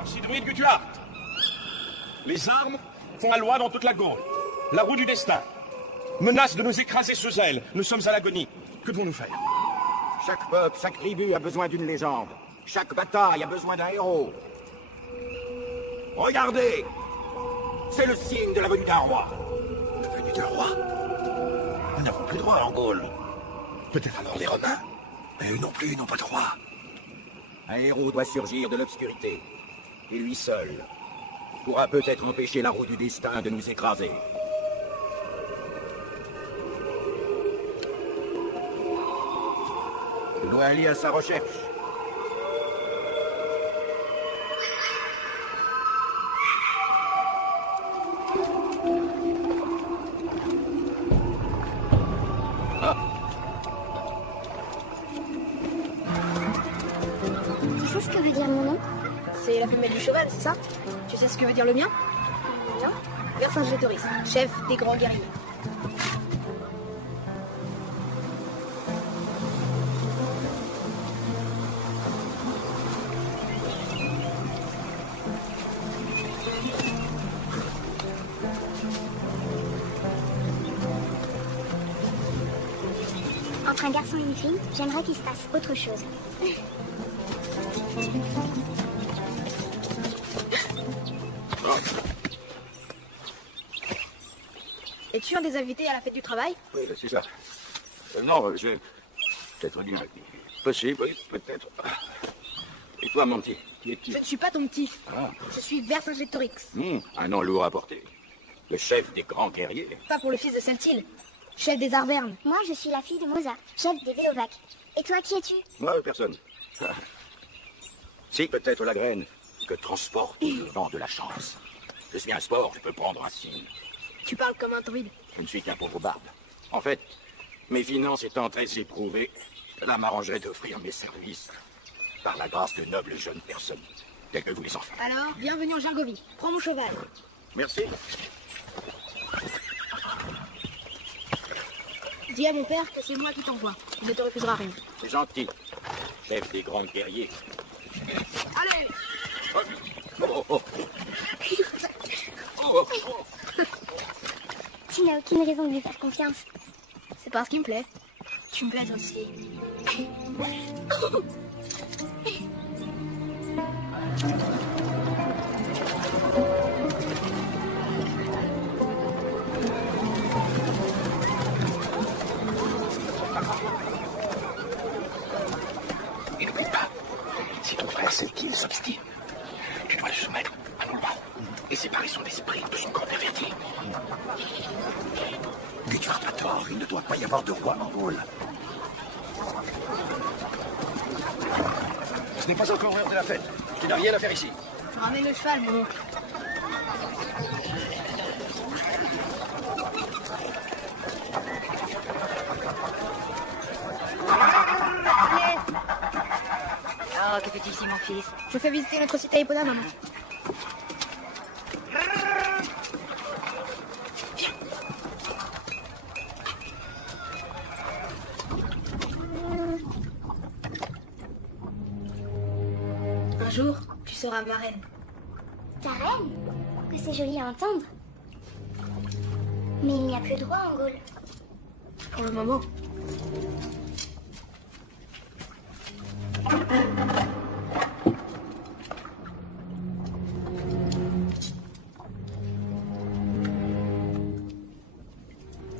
archidruide Gutuart. Les armes font la loi dans toute la Gaule. La roue du destin menace de nous écraser sous elle. Nous sommes à l'agonie. Que devons-nous faire? Chaque peuple, chaque tribu a besoin d'une légende. Chaque bataille a besoin d'un héros. Regardez! C'est le signe de la venue d'un roi. La venue d'un roi? Nous n'avons plus de roi en Gaule. Peut-être alors les Romains. Mais eux non plus, ils n'ont pas de roi. Un héros doit surgir de l'obscurité. Et lui seul pourra peut-être empêcher la roue du destin de nous écraser. Je dois aller à sa recherche. Tu sais ce que veut dire mon nom? C'est la femelle du cheval, c'est ça? Tu sais ce que veut dire le mien? Non. Vercingétorix, chef des grands guerriers. Entre un garçon et une fille, j'aimerais qu'il se passe autre chose. Es-tu un des invités à la fête du travail? Oui, c'est ça. Non, je... Peut-être bien. Possible, oui, peut-être. Et toi, mon petit, qui es-tu? Je ne suis pas ton petit. Ah. Je suis Vercingétorix. Un nom lourd à porter. Le chef des grands guerriers. Pas pour le fils de Celtile, chef des Arvernes. Moi, je suis la fille de Mozart, chef des Bélovaques. Et toi, qui es-tu? Moi, personne. Si, peut-être la graine que transporte le vent de la chance. Je suis un sport, je peux prendre un signe. Tu parles comme un druide. Je ne suis qu'un pauvre barbe. En fait, mes finances étant très éprouvées, cela m'arrangerait d'offrir mes services par la grâce de nobles jeunes personnes, telles que vous les enfants. Alors, bienvenue en Gergovie. Prends mon cheval. Merci. Dis à mon père que c'est moi qui t'envoie. Il ne te refusera rien. C'est gentil, chef des grands guerriers. Allez! Oh, oh, oh. Oh, oh. Tu n'as aucune raison de lui faire confiance. C'est parce qu'il me plaît. Tu me plais aussi. Et n'oublie pas, si ton frère Celtile s'obstine, tu dois le soumettre à nos lois et séparer son esprit de son corps perverti. Gutuart a tort, il ne doit pas y avoir de roi en Gaule. Ce n'est pas encore l'heure de la fête. Tu n'as rien à faire ici. Je ramène le cheval, mon oncle. Oh, que fais-tu ici, mon fils? Je fais visiter notre cité à Hippodame, maman. Un jour, tu seras ma reine. Ta reine? Que c'est joli à entendre. Mais il n'y a plus de roi en Gaule. Pour le moment.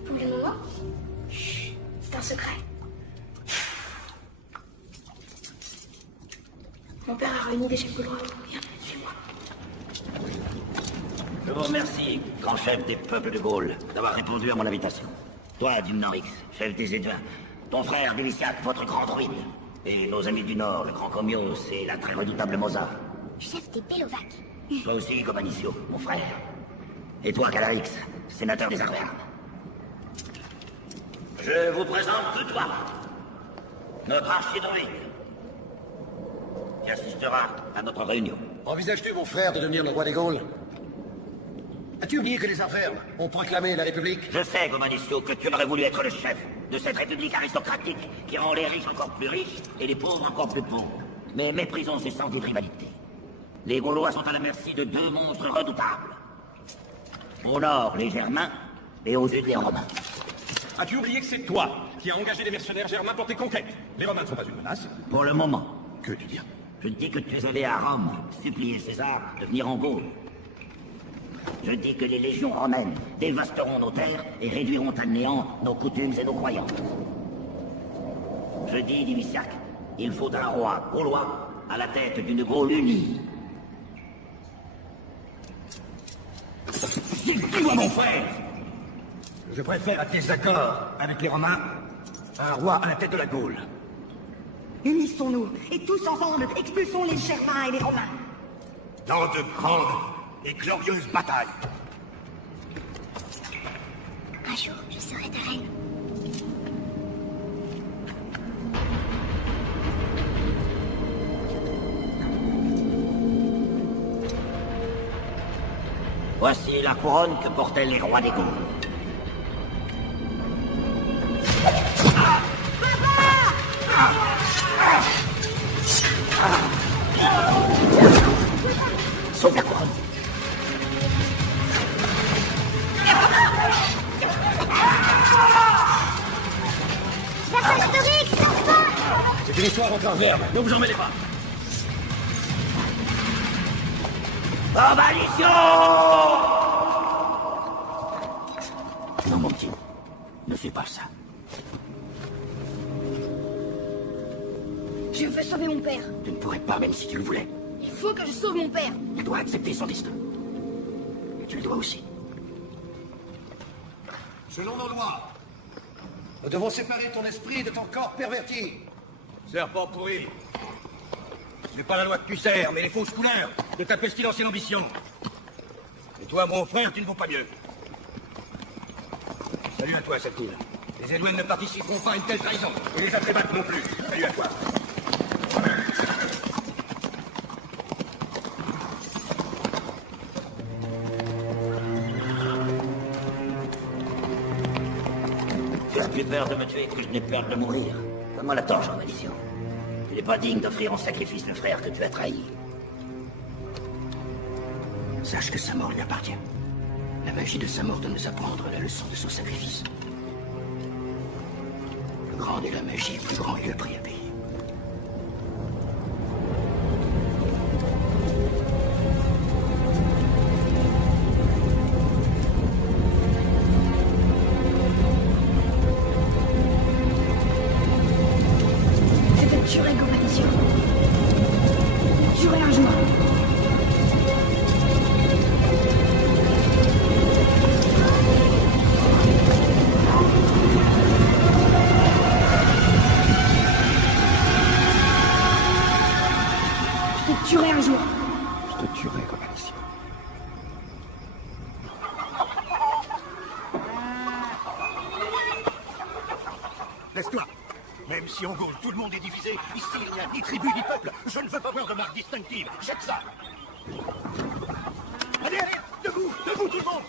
Pour le moment? Chut, c'est un secret. Mon père a réuni des chefs gaulois. Viens, suis-moi. Je vous remercie, grand chef des peuples de Gaule, d'avoir répondu à mon invitation. Toi, Dumnorix, chef des Éduins, ton frère Déliciac, votre grand druide, et nos amis du Nord, le grand Comios et la très redoutable Mozart. Chef des Bélovaques. Toi aussi, Gobanicio, mon frère. Et toi, Calarix, sénateur des Arvernes. Je vous présente toi, notre archidruide, qui assistera à notre réunion. Envisages-tu, mon frère, de devenir le roi des Gaules? As-tu oublié que les Arvernes ont proclamé la République? Je sais, Gobanicio, que tu aurais voulu être le chef de cette république aristocratique qui rend les riches encore plus riches et les pauvres encore plus pauvres. Mais méprisons ces sens de rivalité. Les Gaulois sont à la merci de deux monstres redoutables. Au nord, les Germains, et au sud, les Romains. As-tu oublié que c'est toi qui as engagé des mercenaires germains pour tes conquêtes? Les Romains ne sont pas une menace. Pour le moment. Que tu dis? Je te dis que tu es allé à Rome, supplier César de venir en Gaule. Je dis que les légions romaines dévasteront nos terres et réduiront à néant nos coutumes et nos croyances. Je dis, Divisiac, il faut un roi gaulois à la tête d'une Gaule unie. Dis-moi, mon frère! Je préfère à tes accords avec les Romains un roi à la tête de la Gaule. Unissons-nous, et tous ensemble, expulsons les Germains et les Romains. Dans de grandes et glorieuses batailles. Un jour, je serai ta reine. Voici la couronne que portaient les rois des Gaules. Sauve la couronne. Vercingétorix, C'est une histoire encore verbe, ne vous en mêlez pas. Coalition! Non, mon petit, ne fais pas ça. Je veux sauver mon père. Tu ne pourrais pas, même si tu le voulais. Il faut que je sauve mon père. Tu dois accepter son destin. Et tu le dois aussi. Selon nos lois, nous devons séparer ton esprit de ton corps perverti. Serpent pourri. Ce n'est pas la loi que tu sers, mais les fausses couleurs de ta pestilentielle ambition. Et toi, mon frère, tu ne vaux pas mieux. Salut à toi, Septile. Les Édouines ne participeront pas à une telle trahison. Et les Atrébates non plus. Salut à toi. Tu as plus peur de me tuer que je n'ai peur de mourir. Donne-moi la torche en malédiction. Tu n'es pas digne d'offrir en sacrifice le frère que tu as trahi. Sache que sa mort lui appartient. La magie de sa mort doit nous apprendre la leçon de son sacrifice. Plus grande est la magie, plus grand est le prix à payer. Je te tuerai comme malicieux. Jurez un jour. Je te tuerai un jour. Je te tuerai comme Alicia. Laisse-toi. Même si en Gaule tout le monde est divisé, ici il n'y a ni tribu ni peuple. Je ne veux pas voir de marque distinctive. Jette ça. Allez, allez, debout tout le monde.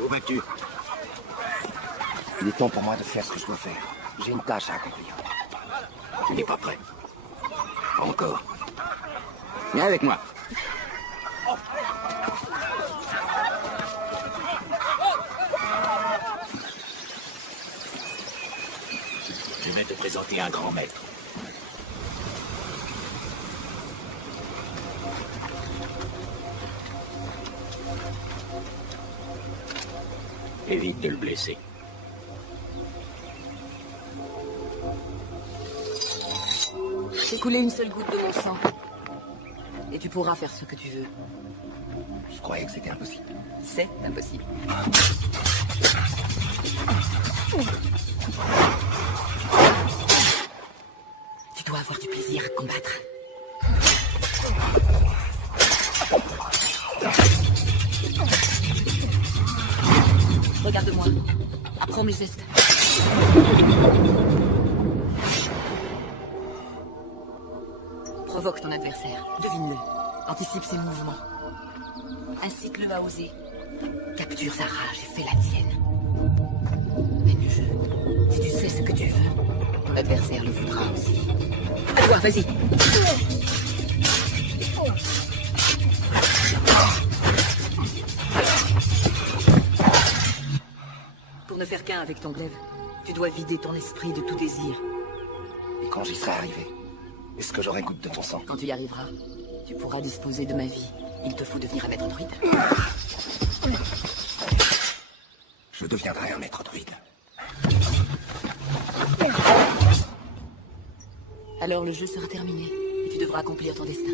Où vas-tu? Il est temps pour moi de faire ce que je dois faire. J'ai une tâche à accomplir. Tu n'es pas prêt. Pas encore. Viens avec moi. Je vais te présenter un grand maître. Évite de le blesser. J'ai coulé une seule goutte de mon sang. Et tu pourras faire ce que tu veux. Je croyais que c'était impossible. C'est impossible. Tu dois avoir du plaisir à combattre. Regarde-moi. Apprends mes gestes. Provoque ton adversaire. Devine-le. Anticipe ses mouvements. Incite-le à oser. Capture sa rage et fais la tienne. Mène le jeu. Si tu sais ce que que tu veux, ton adversaire le voudra aussi. À toi, vas-y. Pour ne faire qu'un avec ton glaive, tu dois vider ton esprit de tout désir. Et quand j'y serai arrivé, est-ce que j'aurai goût de ton sang? Quand tu y arriveras, tu pourras disposer de ma vie. Il te faut devenir un maître druide. Je deviendrai un maître druide. Alors le jeu sera terminé, et tu devras accomplir ton destin.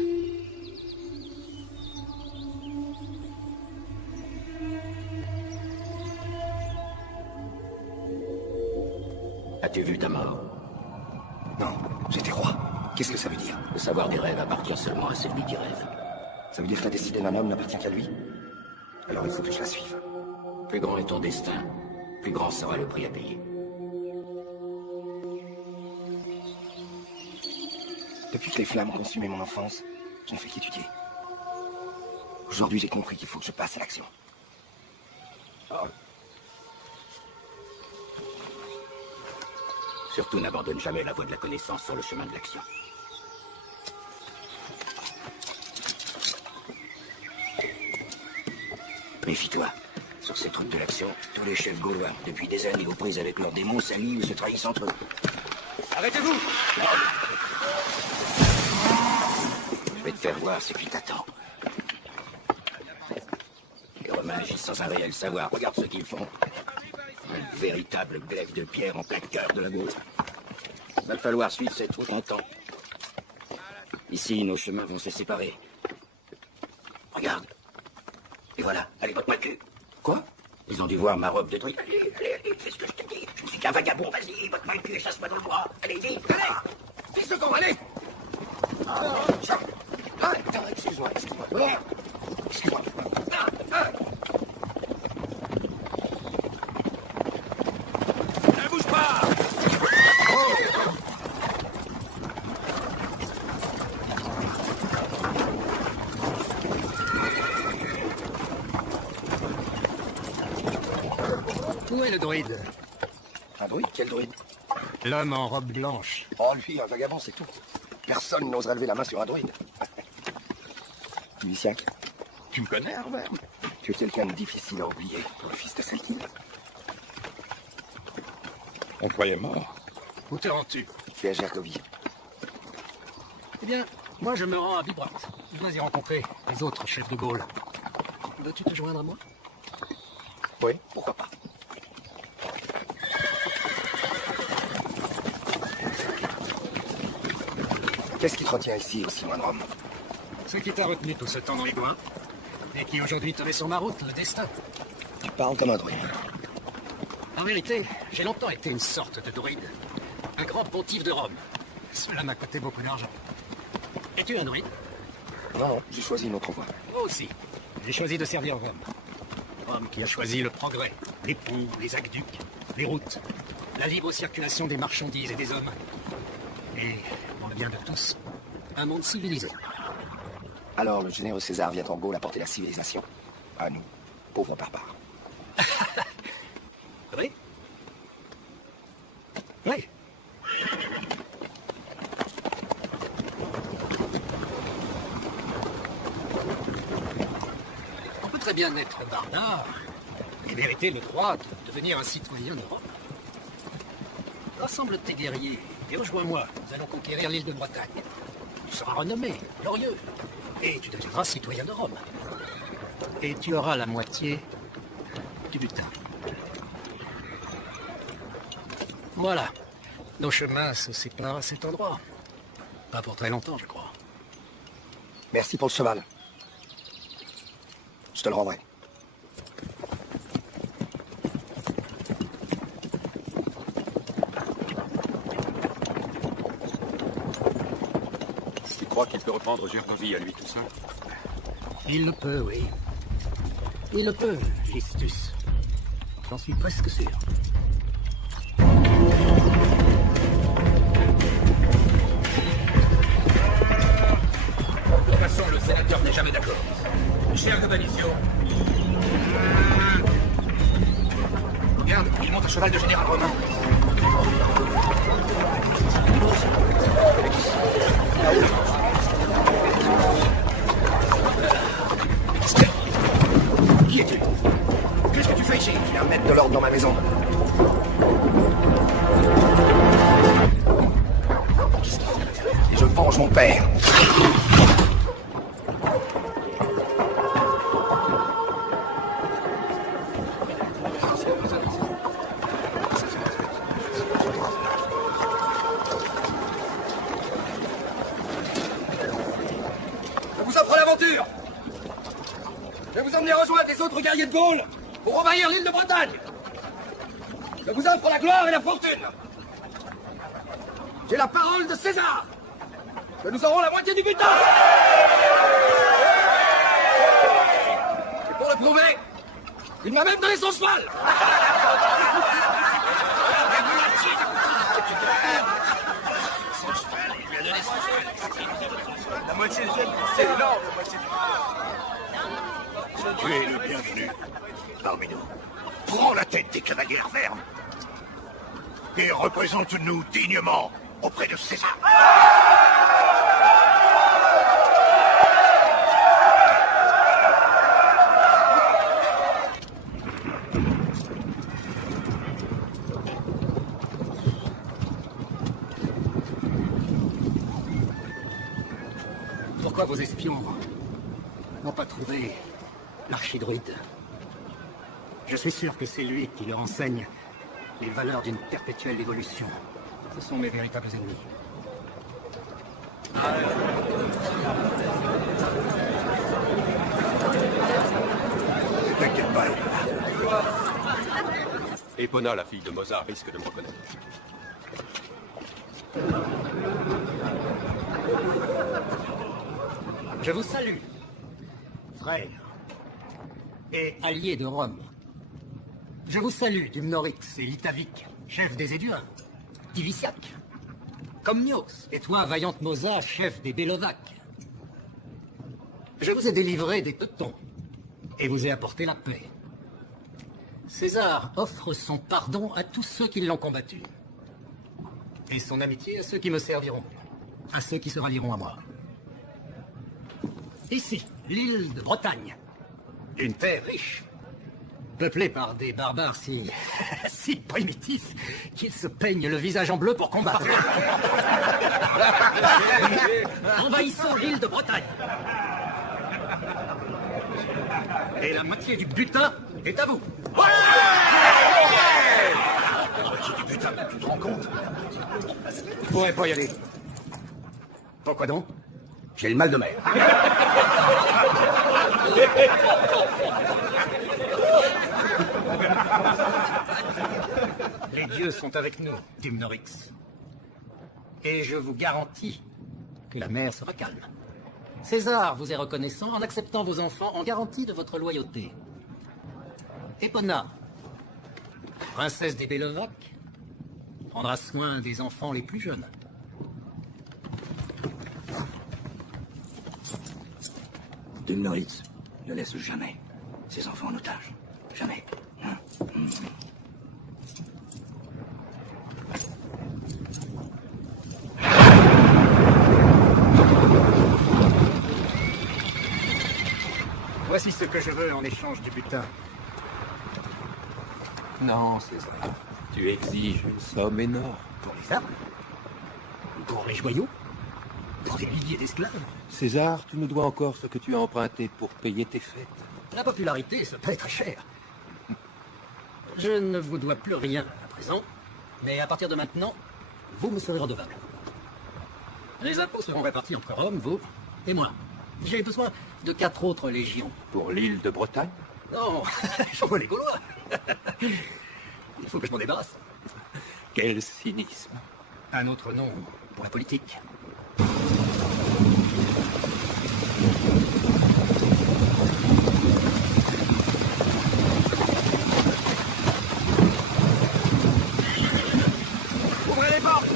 As-tu vu ta mort? Non, j'étais roi. Qu'est-ce que ça veut dire? Le savoir des rêves appartient seulement à celui qui rêve. Ça veut dire que la destinée d'un homme n'appartient qu'à lui? Alors il faut que je la suive. Plus grand est ton destin, plus grand sera le prix à payer. Depuis que les flammes ont consumé mon enfance, je ne fais qu'étudier. Aujourd'hui, j'ai compris qu'il faut que je passe à l'action. Surtout n'abandonne jamais la voie de la connaissance sur le chemin de l'action. Méfie-toi. Sur ces trucs de l'action, tous les chefs gaulois, depuis des années aux prises avec leurs démons, s'allient ou se trahissent entre eux. Arrêtez-vous! Je vais te faire voir ce qui t'attend. Les Romains agissent sans un réel savoir. Regarde ce qu'ils font. Un véritable glaive de pierre en plein cœur de la Gaule. Va te falloir suivre cette route en temps. Ici, nos chemins vont se séparer. Regarde. Et voilà, allez, botte-moi le cul. Quoi? Ils ont dû voir ma robe de druide. Allez, fais ce que je te dis. Je ne suis qu'un vagabond, vas-y, botte-moi le cul et chasse-moi dans le bois. Allez, vite, allez! Fils de camp, allez! Excuse-moi. Excuse-moi. Ne bouge pas! Où est le druide? Un druide? Quel druide? L'homme en robe blanche. Oh, lui, un vagabond, c'est tout. Personne n'oserait lever la main sur un druide. Luciac, Tu me connais, Herbert? tu es quelqu'un de difficile à oublier, toi, fils de Selkin. On croyait mort. Où te rends-tu? Tu es à Gergovie. Eh bien, moi je me rends à Bibracte. Je dois y rencontrer les autres chefs de Gaule. Veux-tu te joindre à moi? Oui, pourquoi pas. Qu'est-ce qui te retient ici, aussi loin de Rome? Ce qui t'a retenu tout ce temps dans les bois, et qui aujourd'hui te met sur ma route, le destin. Tu parles comme un druide. En vérité, j'ai longtemps été une sorte de druide. Un grand pontife de Rome. Cela m'a coûté beaucoup d'argent. Es-tu un druide? Non, j'ai choisi une autre voie. Moi aussi. J'ai choisi de servir Rome. Rome qui a choisi le progrès, les ponts, les aqueducs, les routes, la libre circulation des marchandises et des hommes. Et, pour le bien de tous, un monde civilisé. Alors, le généreux César vient en Gaule apporter la civilisation. À nous, pauvres barbares. Oui? Oui. On peut très bien être barbare et mériter le droit de devenir un citoyen d'Europe. Rassemble tes guerriers et rejoins-moi. Nous allons conquérir l'île de Bretagne. Tu seras renommé, glorieux, et tu deviendras citoyen de Rome. Et tu auras la moitié du butin. Voilà. Nos chemins se séparent à cet endroit. Pas pour très longtemps, je crois. Merci pour le cheval. Je te le rendrai. Tu crois qu'il peut reprendre Gergovie à lui tout seul? Il le peut, oui. Il le peut, Gistus. J'en suis presque sûr. De toute façon, le sénateur n'est jamais d'accord. Cher Gabanicio. Regarde, il monte un cheval de général romain. son père. Je vous offre l'aventure. Je vais vous emmener rejoindre les autres guerriers de Gaulle pour envahir l'île de Bretagne. Je vous offre la gloire et la fortune. J'ai la parole de César que nous aurons la moitié du butin. Et pour le prouver, il m'a même donné son cheval. La moitié de gel, c'est énorme, la moitié du... Tu es le bienvenu parmi nous. Prends la tête des cavaliers fermes et représente-nous dignement auprès de César. Pourquoi vos espions n'ont pas trouvé l'archidruide? Je suis sûr que c'est lui qui leur enseigne les valeurs d'une perpétuelle évolution. Ce sont mes véritables ennemis. Ne t'inquiète pas. Epona, la fille de Mozart, risque de me reconnaître. Je vous salue, frères et alliés de Rome. Je vous salue, Dumnorix et Litavic, chef des Éduins, Diviciac, Comnios, et toi, vaillante Mosa, chef des Bélovaques. Je vous ai délivré des Teutons et vous ai apporté la paix. César offre son pardon à tous ceux qui l'ont combattu et son amitié à ceux qui me serviront, à ceux qui se rallieront à moi. Ici, l'île de Bretagne, une terre riche, peuplée par des barbares si primitifs qu'ils se peignent le visage en bleu pour combattre. Envahissons l'île de Bretagne. Et la moitié du butin est à vous. Putain, mais tu te rends compte? Je pourrais pas y aller. Pourquoi donc? J'ai le mal de mer. Les dieux sont avec nous, Dumnorix. Et je vous garantis que la mer sera calme. César vous est reconnaissant en acceptant vos enfants en garantie de votre loyauté. Epona, princesse des Bélovaques, prendra soin des enfants les plus jeunes. Dumnorix ne laisse jamais ses enfants en otage. Jamais. Hein? Voici ce que je veux en échange du butin. Non, César. Tu exiges une somme énorme. Pour les armes? Pour les joyaux? Pour des milliers d'esclaves? César, tu nous dois encore ce que tu as emprunté pour payer tes fêtes. La popularité, ça paye très cher. Je ne vous dois plus rien à présent, mais à partir de maintenant, vous me serez redevable. Les impôts seront répartis entre Rome, vous et moi. J'ai besoin de 4 autres légions. Pour l'île de Bretagne? Non, il faut les Gaulois. Il faut que je m'en débarrasse. Quel cynisme. Un autre nom pour la politique. Ouvrez les portes!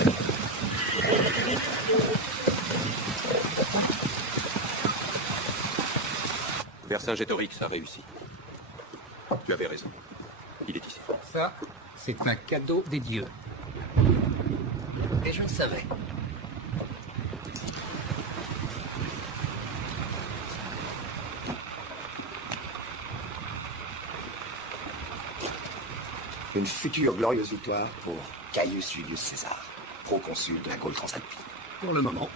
Vercingétorix a réussi. Tu avais raison. Il est ici. Ça, c'est un cadeau des dieux. Et je le savais. Une future glorieuse victoire pour Caius Julius César, proconsul de la Gaule transalpine. Pour le moment.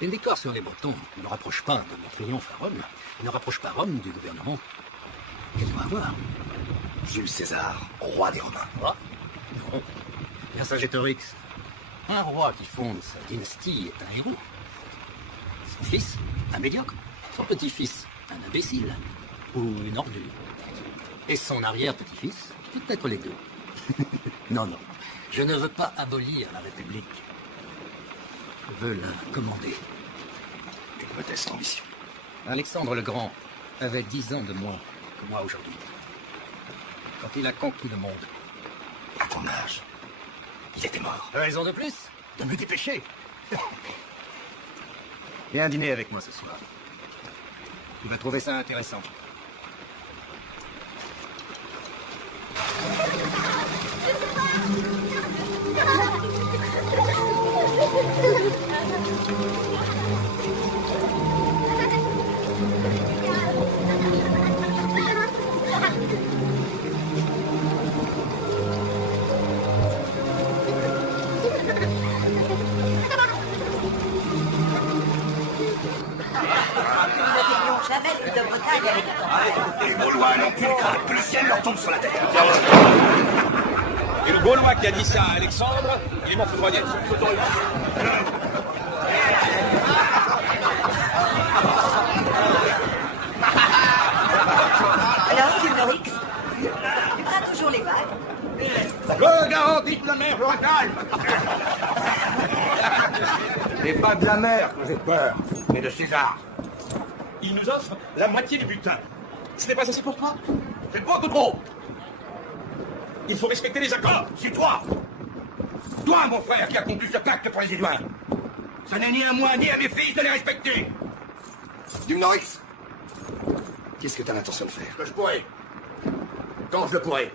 Une victoire sur les Bretons ne le rapproche pas de mon triomphe à Rome, et ne rapproche pas Rome du gouvernement qu'elle doit avoir. Jules César, roi des Romains. Roi? Non. Bien Sagétorix. Un roi qui fonde sa dynastie est un héros. Son fils, un médiocre. Son petit-fils, un imbécile. Ou une ordure. Et son arrière-petit-fils, peut-être les deux. Non, non. Je ne veux pas abolir la République. Je veux la commander. Une modeste ambition. Alexandre le Grand avait 10 ans de moins que moi aujourd'hui. Quand il a conquis le monde. À ton âge, il était mort. Raison de plus de me dépêcher. Viens dîner avec moi ce soir. Tu vas trouver ça intéressant. Jamais de Bretagne avec toi. Les Gaulois n'ont plus de crainte que le ciel leur tombe sur la tête. Et le Gaulois qui a dit ça à Alexandre, il est mort foudroyé. Alors, Fulgorix, tu feras toujours les vagues? Le garantit la mer, le calme. C'est pas de la mer que j'ai peur, mais de César. Il nous offre la moitié du butin. Ce n'est pas assez pour toi? C'est beaucoup trop. Il faut respecter les accords. C'est toi. Toi, mon frère, qui a conclu ce pacte pour les Édouins. Ça n'est ni à moi ni à mes fils de les respecter. Dumnorix, qu'est-ce que t'as l'intention de faire? Que je pourrai. Quand je le pourrai.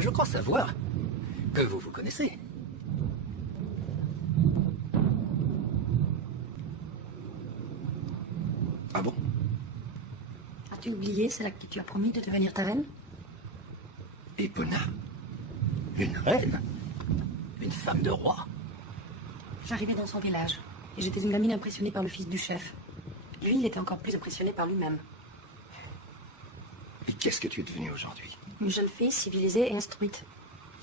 Je crois savoir que vous vous connaissez. Ah bon? As-tu oublié celle à qui tu as promis de devenir ta reine? Epona? Une reine? Une femme de roi? J'arrivais dans son village, et j'étais une gamine impressionnée par le fils du chef. Lui, il était encore plus impressionné par lui-même. Et qu'est-ce que tu es devenu aujourd'hui? Une jeune fille civilisée et instruite.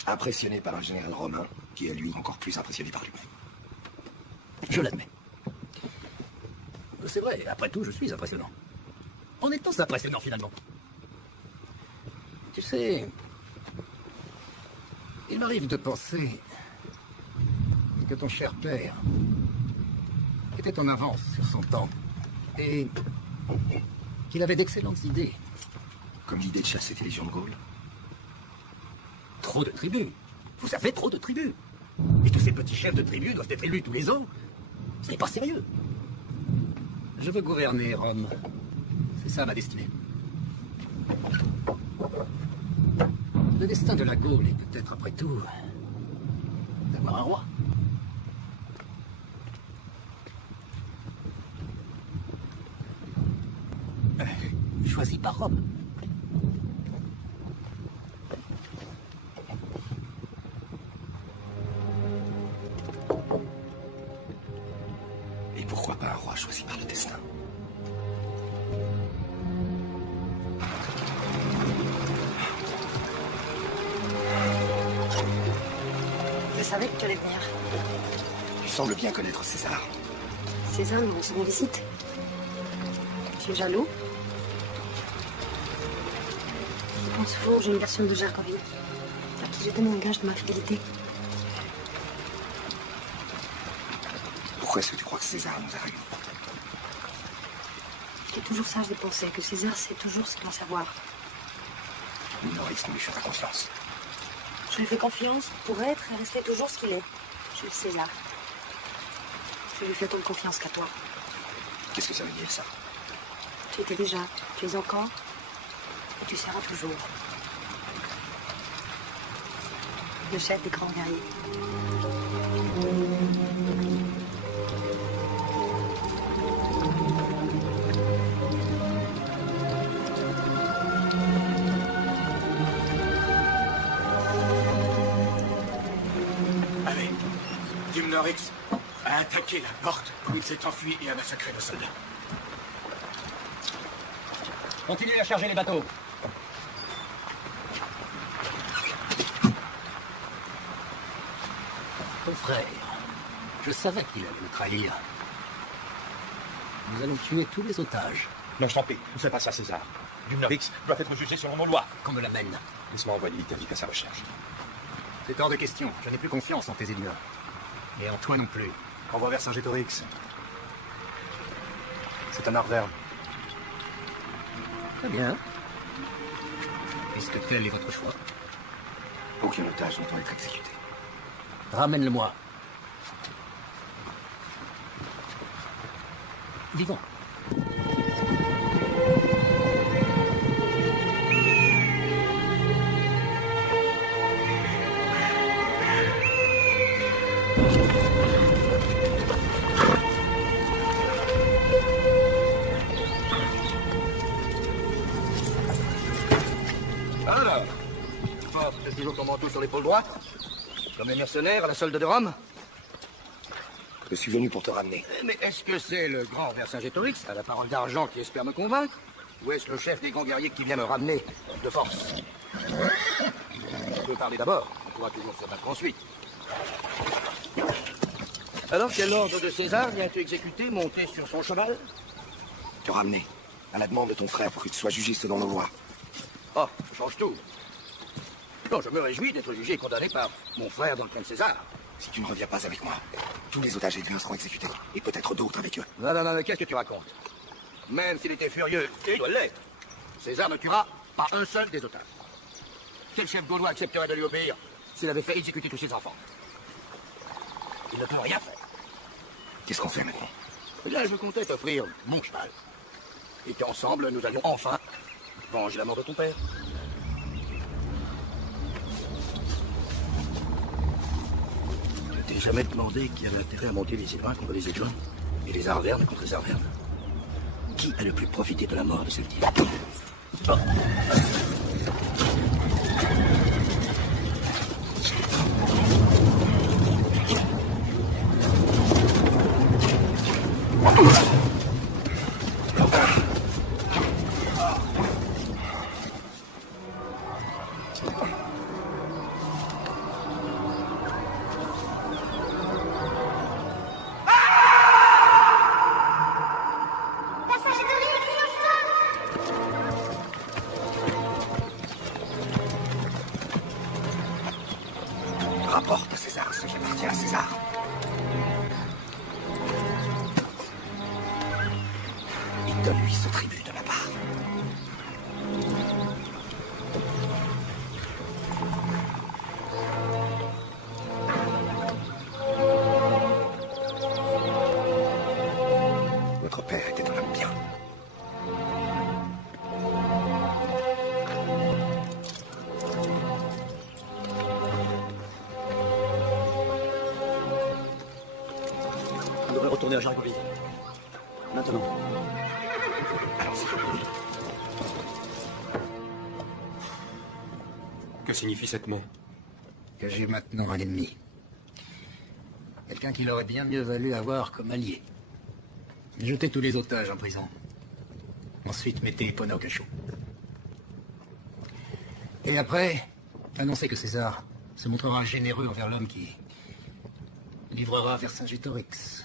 Impressionné par un général romain, qui est lui encore plus impressionné par lui-même. Je l'admets. C'est vrai, après tout, je suis impressionnant. On est tous impressionnants, finalement. Tu sais, il m'arrive de penser que ton cher père était en avance sur son temps et qu'il avait d'excellentes idées. Comme l'idée de chasser les légions de Gaule? Trop de tribus. Vous savez, trop de tribus. Et tous ces petits chefs de tribus doivent être élus tous les ans. Ce n'est pas sérieux. Je veux gouverner Rome. C'est ça ma destinée. Le destin de la Gaule est peut-être, après tout, d'avoir un roi. Choisi par Rome. Et pourquoi pas un roi choisi par le destin? Je savais que tu allais venir. Tu sembles bien connaître César. César nous sollicite. Tu es jaloux? Je pense souvent que j'ai une version de Gergovie, à qui j'ai donné un gage de ma fidélité. Pourquoi est-ce que tu crois que César nous a réunis? Il est toujours sage de penser que César sait toujours ce qu'il doit savoir. Dumnorix ne lui fait pas confiance. Je lui fais confiance pour être et rester toujours ce qu'il est. Jules César. Je lui fais autant de confiance qu'à toi. Qu'est-ce que ça veut dire, ça? Tu étais déjà, tu es encore, et tu seras toujours. Le chef des grands guerriers. Dumnorix a attaqué la porte où il s'est enfui et a massacré nos soldats. Continuez à charger les bateaux. Ton frère, je savais qu'il allait me trahir. Nous allons tuer tous les otages. Non, je t'en prie, ne fais pas ça, César. Dumnorix doit être jugé selon nos lois. Qu'on me l'amène. Laisse-moi envoyer l'Italie à sa recherche. C'est hors de question. Je n'ai plus confiance en tes élus. Et en toi non plus. Envoie vers Vercingétorix. C'est un Arverme. Très bien. Puisque tel est votre choix. Aucun otage ne doit être exécuté. Ramène-le-moi. Vivant. Alors, tu penses que toujours ton manteau sur l'épaule droite? Comme les mercenaires à la solde de Rome? Je suis venu pour te ramener. Mais est-ce que c'est le grand Vercingétorix, à la parole d'argent, qui espère me convaincre? Ou est-ce le chef des grands guerriers qui vient me ramener de force? On peut parler d'abord, on pourra toujours se battre ensuite. Alors, quel ordre de César viens-tu exécuter, monté sur son cheval? Te ramener, à la demande de ton frère, pour que tu sois jugé selon nos lois. Oh, ça change tout. Non, je me réjouis d'être jugé et condamné par mon frère dans le camp de César. Si tu ne reviens pas avec moi, tous les otages élyens seront exécutés, et peut-être d'autres avec eux. Non, non, non, mais qu'est-ce que tu racontes? Même s'il était furieux, et il doit l'être, César ne tuera pas un seul des otages. Quel chef gaulois accepterait de lui obéir s'il avait fait exécuter tous ses enfants? Il ne peut rien faire. Qu'est-ce qu'on fait maintenant? Eh bien, je comptais t'offrir mon cheval. Et qu'ensemble, nous allions enfin venger la mort de ton père. Je t'ai jamais demandé qui avait intérêt à monter les Éloins contre les Éloins et les Arvernes contre les Arvernes. Qui a le plus profité de la mort de celle-ci? Oh. Rapporte à César ce qui appartient à César. Et donne-lui ce tribut de ma part. Votre père était un homme bien. On devrait retourner à Jargorie. Maintenant. Allons-y. Que signifie cette main? Que j'ai maintenant un ennemi. Quelqu'un qu'il aurait bien mieux valu avoir comme allié. Jetez tous les otages en prison. Ensuite, mettez Epona au cachot. Et après, annoncez que César se montrera généreux envers l'homme qui livrera Vercingétorix.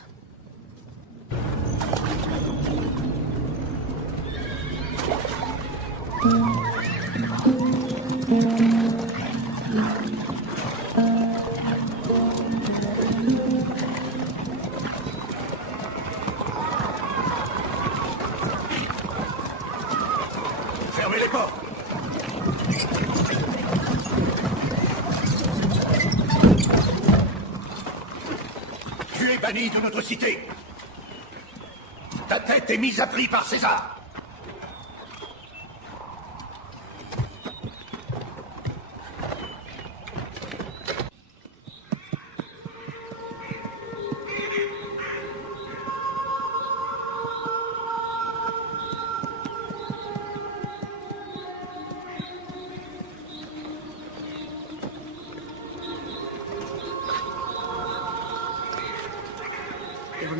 Fermez les portes! Tu es banni de notre cité. Ta tête est mise à prix par César.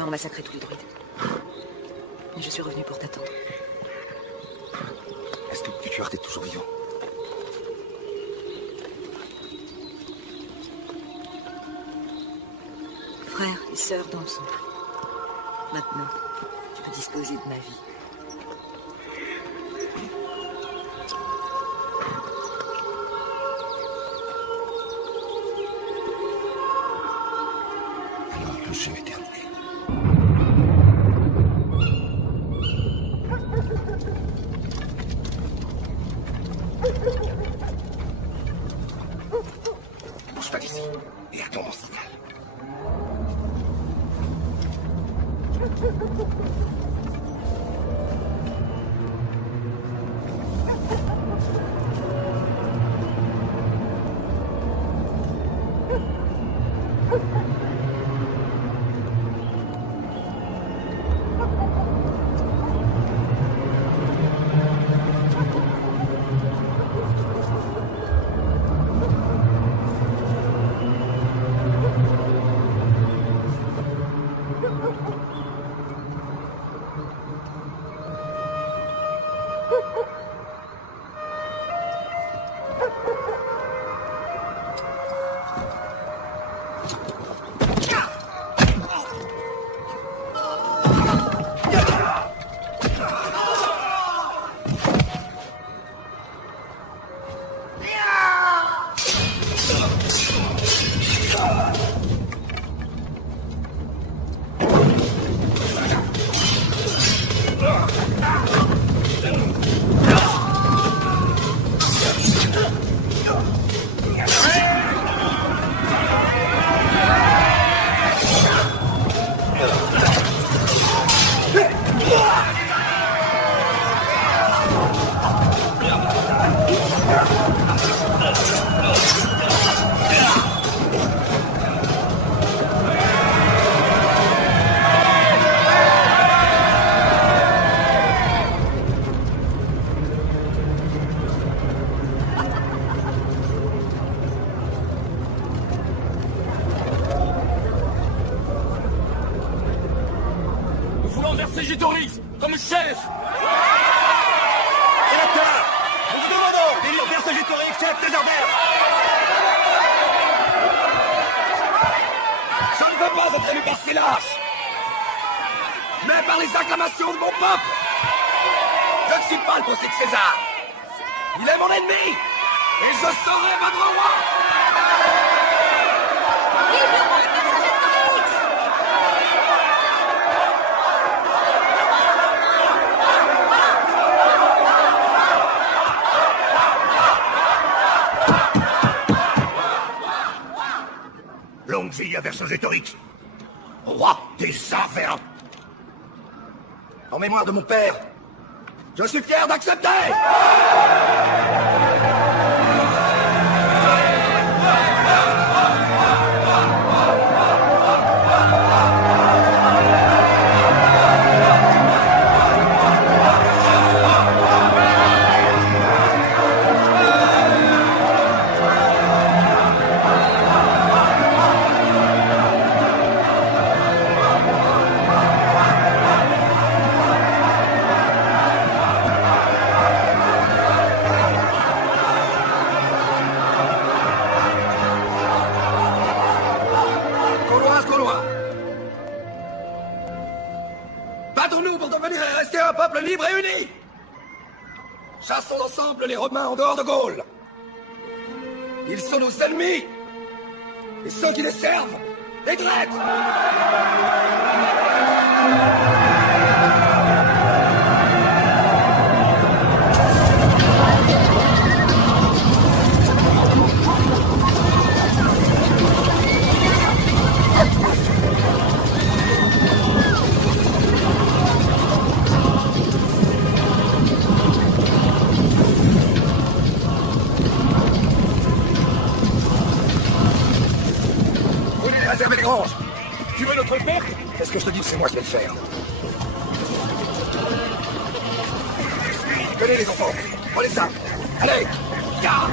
mort massacrer tous les druides. Mais je suis revenue pour t'attendre. Est-ce que le tueur est toujours vivant? Frère et sœur dans le sang. Maintenant, tu peux disposer de ma vie. Alors le jeu est terminé. Bouge pas d'ici et attends mon signal. Vercingétorix, comme chef. Sénateur, nous vous demandons d'élire Vercingétorix, chef des Ardennes. Je ne veux pas être élu par ces lâches, mais par les acclamations de mon peuple. Je ne suis pas le procès de César. Il est mon ennemi, et je serai votre roi. Longue vie à Vercingétorix, roi des Arverins. En mémoire de mon père, je suis fier d'accepter. Battons-nous pour devenir et rester un peuple libre et uni. Chassons ensemble les Romains en dehors de Gaule. Ils sont nos ennemis. Et ceux qui les servent, les traîtres. Réservez les granges. Tu veux notre perte? Qu'est-ce que je te dis? C'est moi qui vais le faire. Venez les enfants, prenez ça. Allez, garde.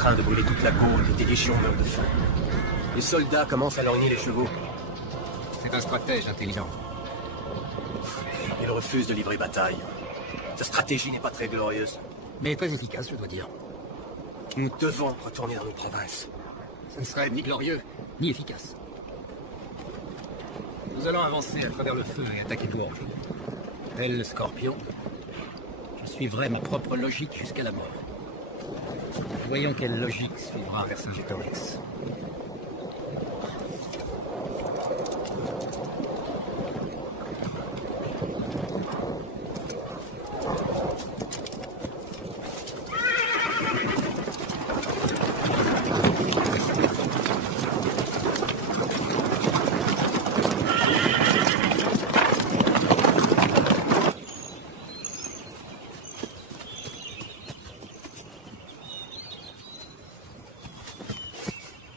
train de brûler toute la Gaule et des légions meurent de faim. Les soldats commencent à lorgner les chevaux. C'est un stratège intelligent. Il refuse de livrer bataille. Sa stratégie n'est pas très glorieuse. Mais très efficace, je dois dire. Nous devons retourner dans nos provinces. Ce ne serait ni glorieux, ni efficace. Nous allons avancer à travers le feu et attaquer Bourges. Tel le Scorpion, je suivrai ma propre logique jusqu'à la mort. Voyons quelle logique suivra Vercingétorix.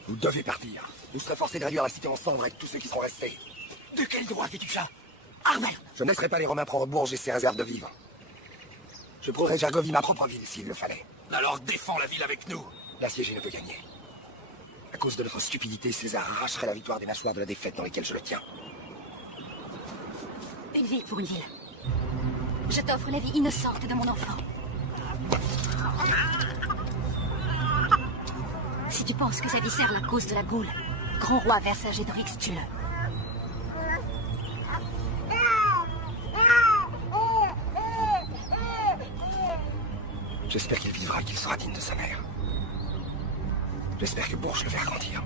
Vous devez partir. Vous serez forcés de réduire la cité en cendres avec tous ceux qui seront restés. De quel droit fais-tu ça? Armel! Je ne laisserai pas les Romains prendre Bourges et ses réserves de vivres. Je pourrais Gergovie ma propre ville s'il le fallait. Alors défends la ville avec nous. L'assiégé ne peut gagner. À cause de notre stupidité, César arracherait la victoire des mâchoires de la défaite dans lesquelles je le tiens. Une ville pour une ville. Je t'offre la vie innocente de mon enfant. Si tu penses que sa vie sert la cause de la Gaule, grand roi Vercingétorix, tue-le. J'espère qu'il vivra et qu'il sera digne de sa mère. J'espère que Bourges le verra grandir.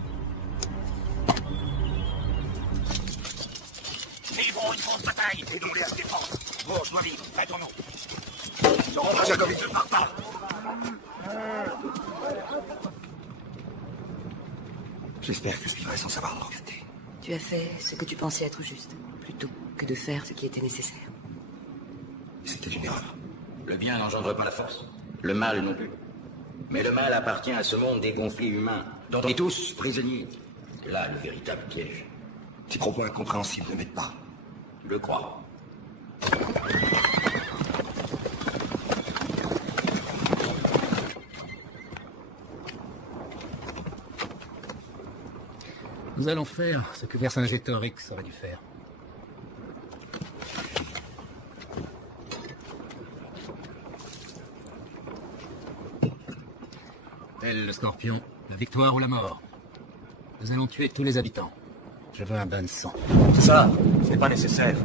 Livrons une grosse bataille. Aidons-les à se défendre. Bourges doit vivre. Battons-nous. Je rentre à Gergovie. Ne pars pas. J'espère que je vivrai sans savoir le regretter. Tu as fait ce que tu pensais être juste, plutôt que de faire ce qui était nécessaire. C'était une erreur. Le bien n'engendre pas la force. Le mal non plus. Mais le mal appartient à ce monde des conflits humains, dont on est tous prisonniers. Là, le véritable piège. Tes propos incompréhensibles ne m'aident pas. Je le crois. Nous allons faire ce que Vercingétorix aurait dû faire. Tel le Scorpion, la victoire ou la mort. Nous allons tuer tous les habitants. Je veux un bain de sang. Ça, ce n'est pas nécessaire.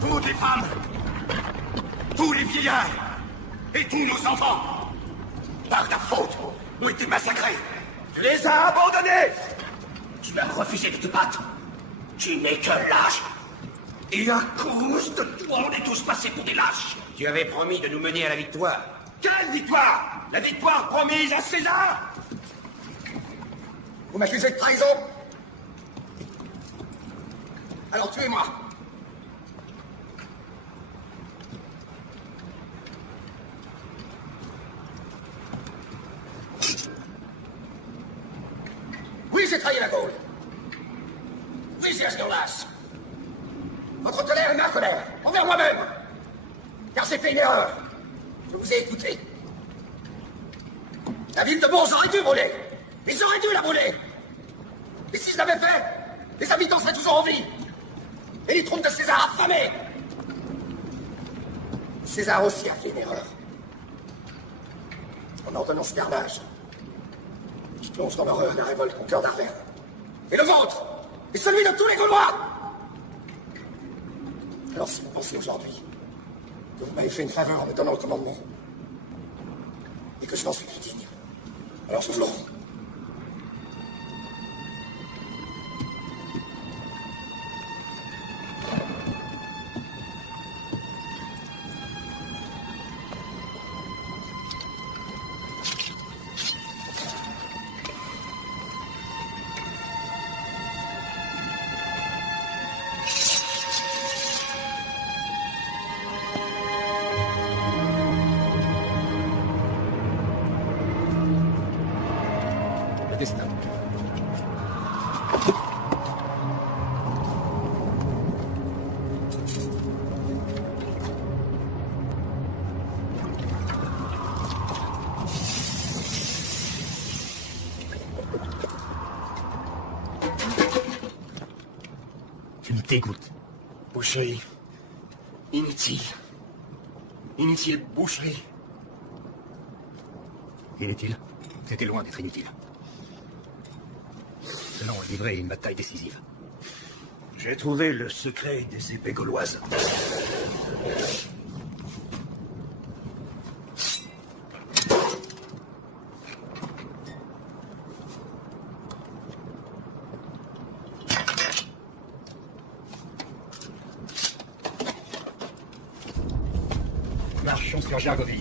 Toutes les femmes, tous les vieillards et tous nos enfants, par ta faute, ont été massacrés. Tu les as abandonnés. Tu as refusé de te battre. Tu n'es que lâche. Et à cause de toi, on est tous passés pour des lâches. Tu avais promis de nous mener à la victoire. Quelle victoire? La victoire promise à César? Vous m'accusez de trahison? Alors tuez-moi. Oui, j'ai trahi la Gaule. Oui, j'ai agi en lâche. Votre colère est ma colère, envers moi-même. Car j'ai fait une erreur. Je vous ai écouté. La ville de Bourges aurait dû brûler. Ils auraient dû la brûler. Et si je l'avais fait, les habitants seraient toujours en vie. Et les troupes de César affamées. César aussi a fait une erreur. En ordonnant ce carnage, qui plonge dans l'horreur la révolte mon cœur d'Arverne. Et le vôtre, et celui de tous les Gaulois. Alors si vous pensez aujourd'hui que vous m'avez fait une faveur en me donnant le commandement, et que je n'en suis plus digne, alors je vous le rends. dégoûte. Boucherie. Inutile. Inutile boucherie. Inutile? C'était loin d'être inutile. Selon livrer une bataille décisive. J'ai trouvé le secret des épées gauloises. Marchons sur Jargovie.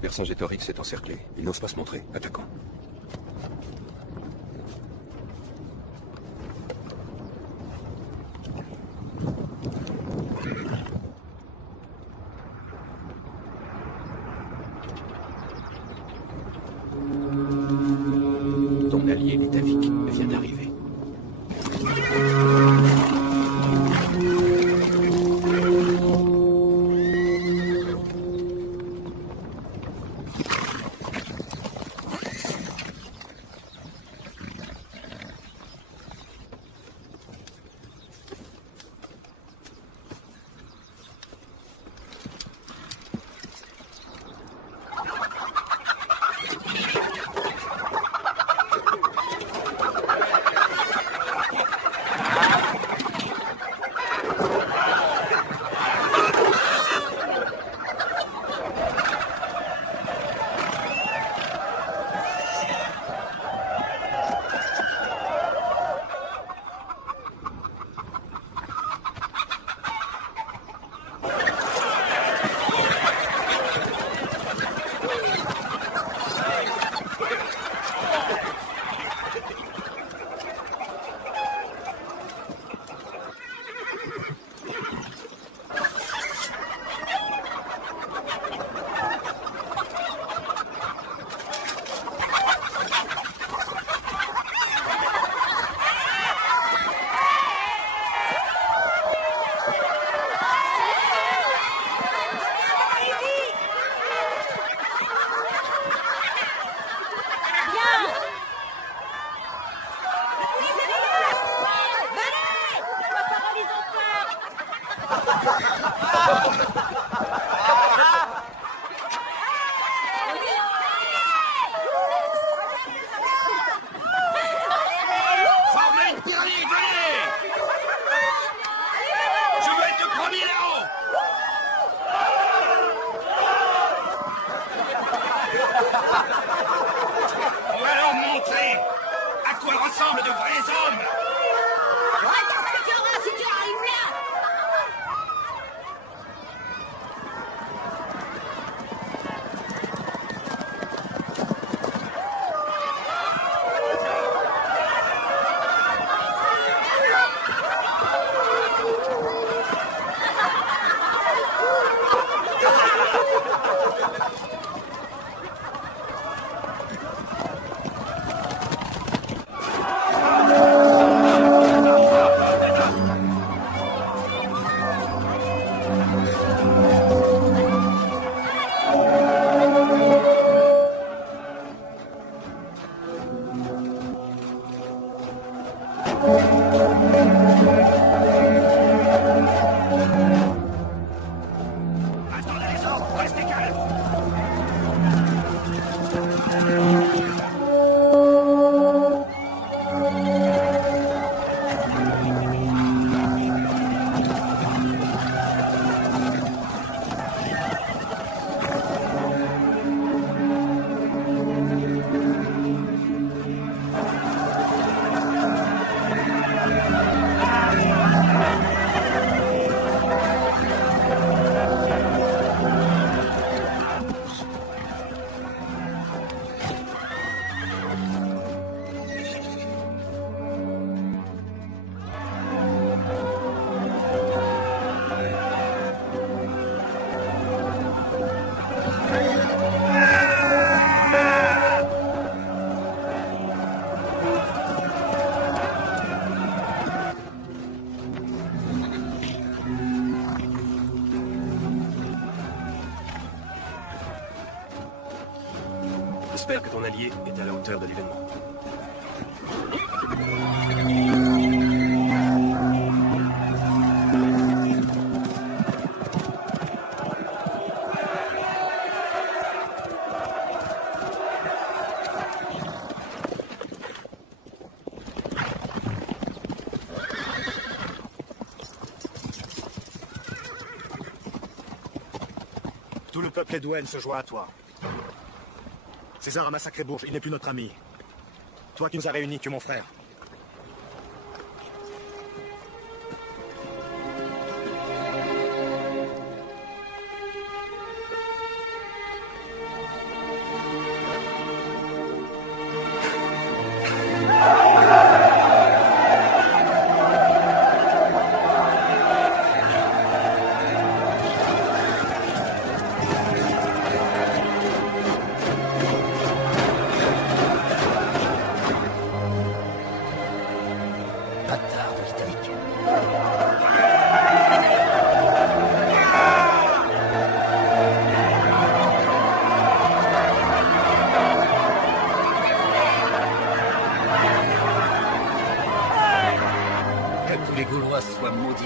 Vercingétorix est encerclé. Il n'ose pas se montrer. Attaquons. Ton allié, les Davik, vient d'arriver. On va leur montrer à quoi ressemblent de vrais hommes. Regarde ce que tu auras si tu arrives là. J'espère que ton allié est à la hauteur de l'événement. Tout le peuple Edwen se joint à toi. César a massacré Bourges, il n'est plus notre ami. Toi qui nous as réunis, tu es mon frère. Les Gaulois soient maudits.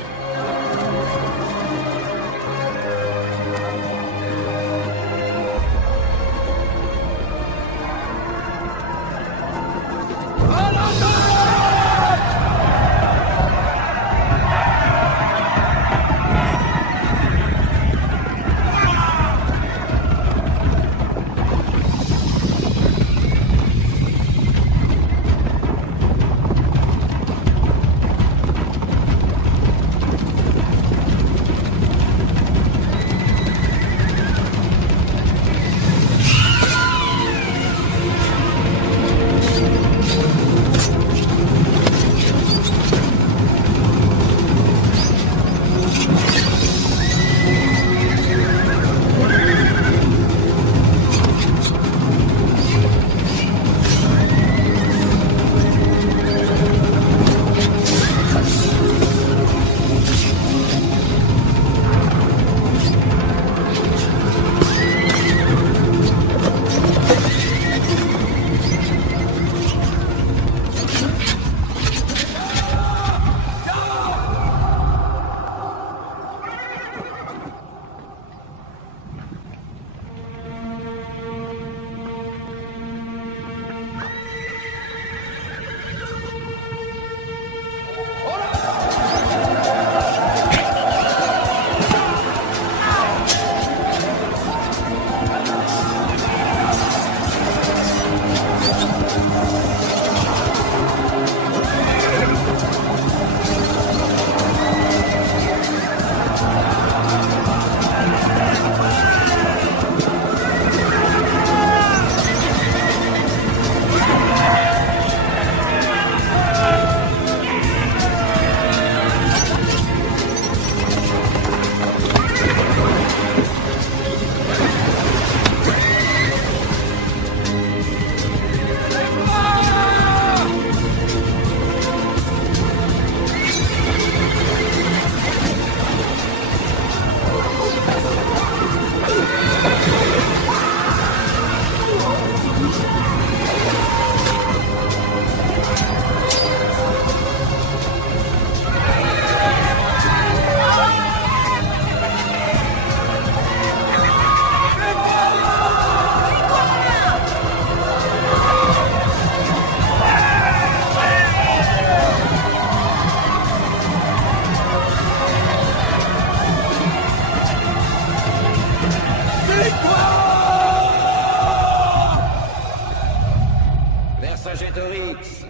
Vercingétorix,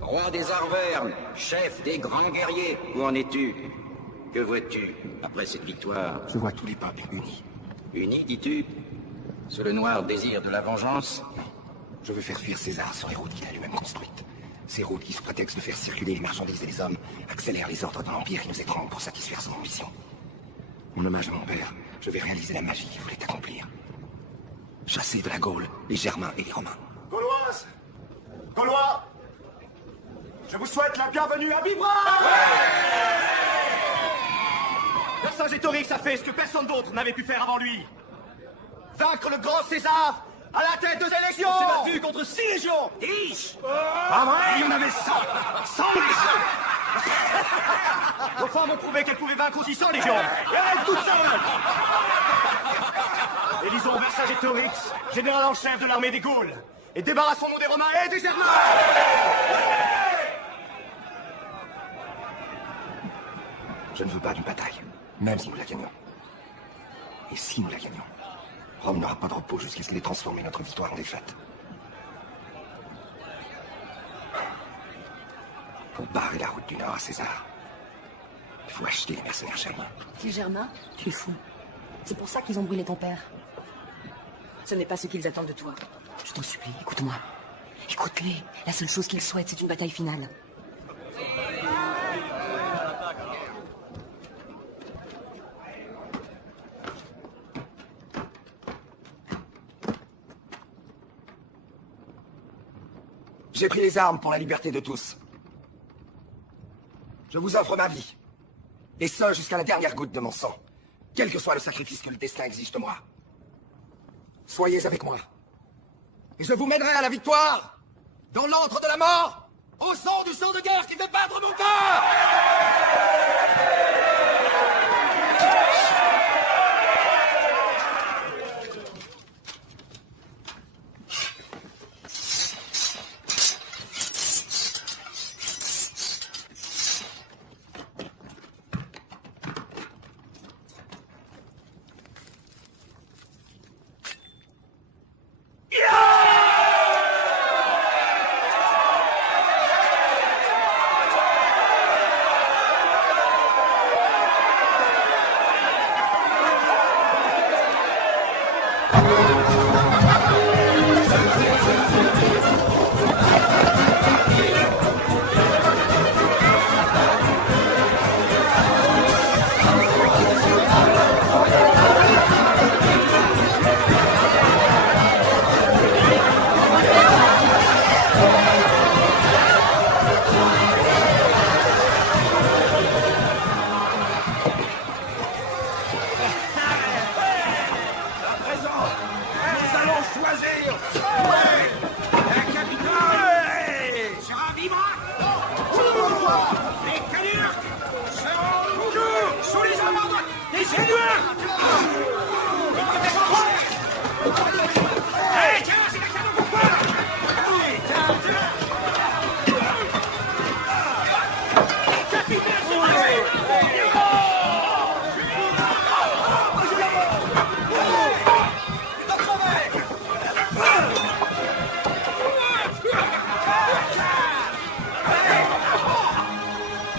roi des Arvernes, chef des grands guerriers, où en es-tu? Que vois-tu après cette victoire? Je vois tous les peuples unis. Unis, dis-tu? Sous le noir désir de la vengeance? Je veux faire fuir César sur les routes qu'il a lui-même construites. Ces routes qui, sous prétexte de faire circuler les marchandises et les hommes, accélèrent les ordres d'un empire qui nous étrangle pour satisfaire son ambition. En hommage à mon père, je vais réaliser la magie qu'il voulait accomplir. Chasser de la Gaule les Germains et les Romains. Gauloises! Gaulois! Je vous souhaite la bienvenue à Vibra! Vercingétorix a fait ce que personne d'autre n'avait pu faire avant lui. Vaincre le grand César à la tête de sélection. On s'est battu contre 6 légions. 10. Pas vrai? Il y en avait 100. 100 légions. Nos femmes ont prouvé qu'elles pouvaient vaincre aussi 100 légions. Et elles toutes seules. Élisons Vercingétorix, général en chef de l'armée des Gaules. Et débarrassons-nous des Romains et des Germains. Je ne veux pas d'une bataille, même si nous la gagnons. Et si nous la gagnons, Rome n'aura pas de repos jusqu'à ce qu'il ait transformé notre victoire en défaite. Pour barrer la route du Nord à César, il faut acheter les mercenaires germains. Les Germains? Tu es fou. C'est pour ça qu'ils ont brûlé ton père. Ce n'est pas ce qu'ils attendent de toi. Je t'en supplie, écoute-moi. Écoute-les. La seule chose qu'ils souhaitent, c'est une bataille finale. J'ai pris les armes pour la liberté de tous. Je vous offre ma vie. Et ce, jusqu'à la dernière goutte de mon sang. Quel que soit le sacrifice que le destin exige de moi. Soyez avec moi. Et je vous mènerai à la victoire. Dans l'antre de la mort. Au son du chant de guerre qui fait battre mon cœur.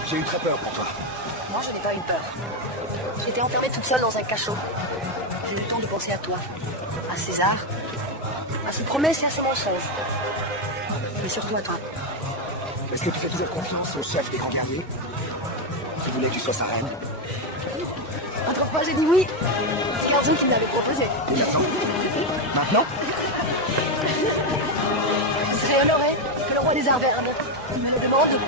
J'ai eu très peur pour toi. Moi, je n'ai pas eu peur. J'étais enfermée toute seule dans un cachot. J'ai eu le temps de penser à toi, à César, à ses promesses et à ses mensonges. Mais surtout à toi. Est-ce que tu fais toujours confiance au chef des grands guerriers qui voulait que tu sois sa reine? Autrefois, j'ai dit oui. C'est Garzon qui me l'avait proposé. Et maintenant? Maintenant? Je serais honoré que le roi des Arvernes me le demande.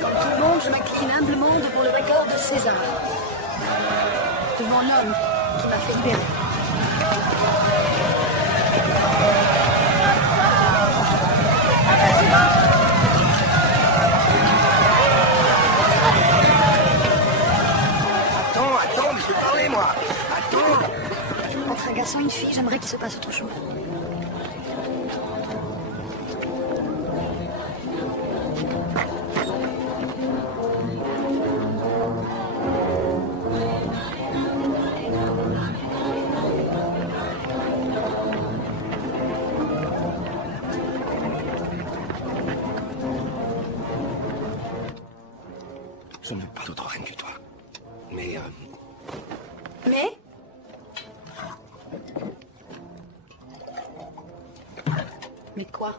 Comme tout le monde, je m'incline humblement devant le vainqueur de César. Devant l'homme qui m'a fait libérer. Attends, mais je peux parler, moi. Attends. Entre un garçon et une fille, j'aimerais qu'il se passe autre chose. Je ne veux pas d'autre reine que toi. Mais... Mais Mais quoi?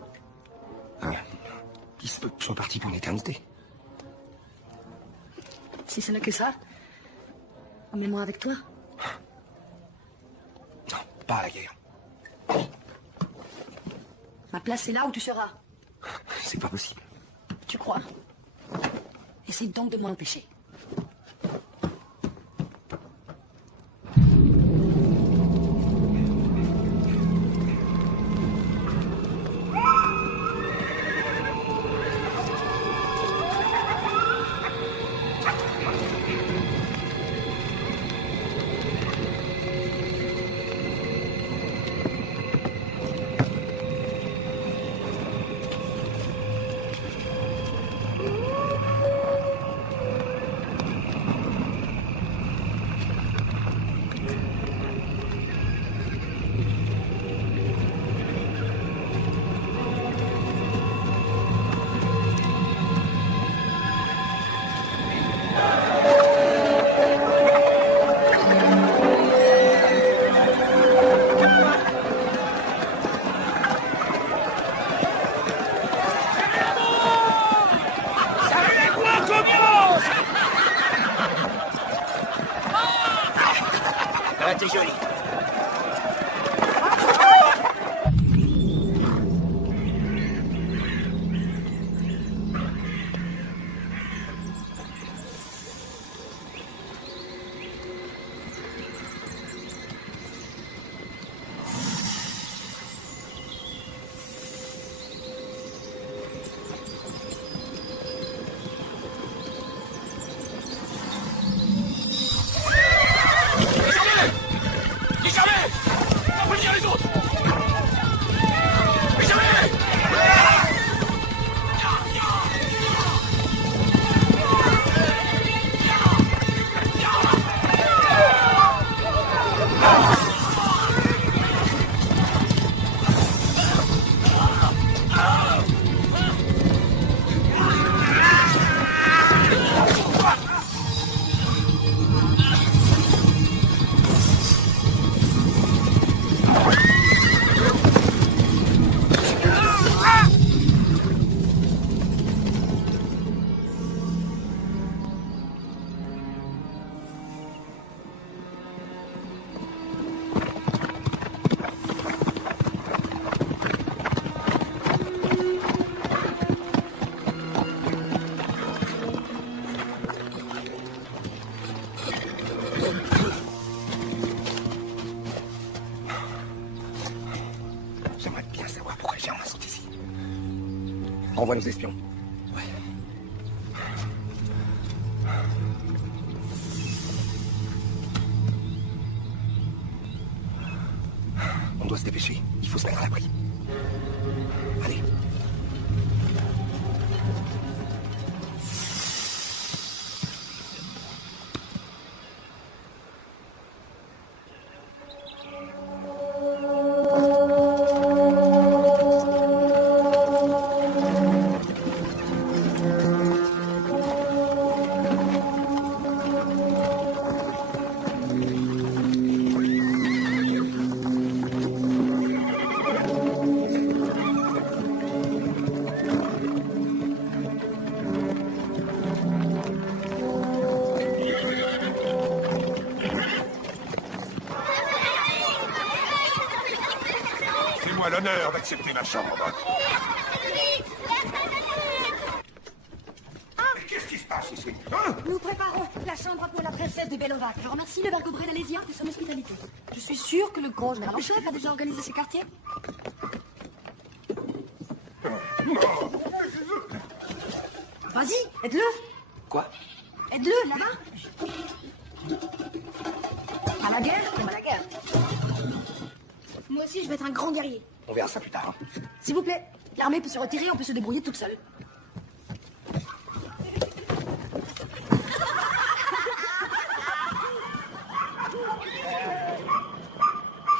Il se peut que je sois parti pour une éternité. Si ce n'est que ça, Emmène-moi avec toi. Non, pas à la guerre. Ma place est là où tu seras. C'est pas possible. Tu crois? Essaye donc de m'en empêcher. Ah, t'es joli. J'aimerais bien savoir pourquoi les Germains sont ici. Envoie nos espions. Ouais. On doit se dépêcher. Il faut se mettre à l'abri. Allez. Fais-moi l'honneur d'accepter ma chambre. Mais qu'est-ce qui se passe ici, hein? Nous préparons la chambre pour la princesse de Belovac. Je remercie le Vergobré d'Alésia de son hospitalité. Je suis sûr que le grand général en chef a déjà organisé ses quartiers. Vas-y, aide-le. Quoi? Aide-le, là-bas. À la guerre, comme à la guerre. Moi aussi, je vais être un grand guerrier. On verra ça plus tard. S'il vous plaît, l'armée peut se retirer, on peut se débrouiller toute seule.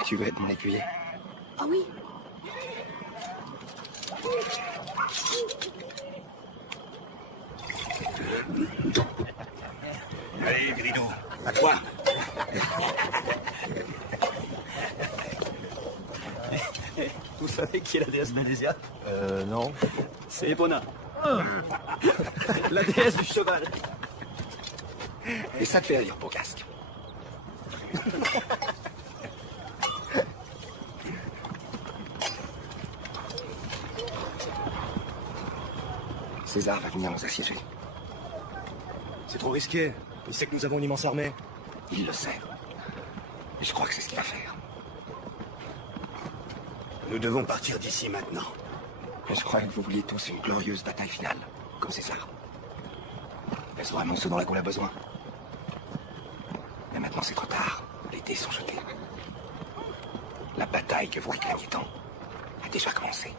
Tu veux être mon écuyer? Ah oui. Allez, Gridou, à toi. Vous savez qui est la déesse d'Alésia? Non. C'est Epona. La déesse du cheval. Et ça te fait rire, beau casque. César va venir nous assiéger. C'est trop risqué. Il sait que nous avons une immense armée. Il le sait. Et je crois que c'est ce qu'il va faire. Nous devons partir d'ici maintenant. Et je croyais que vous vouliez tous une glorieuse bataille finale, comme César. Est-ce vraiment ce dont la Gaule a besoin? Mais maintenant c'est trop tard. Les dés sont jetés. La bataille que vous réclamiez tant a déjà commencé.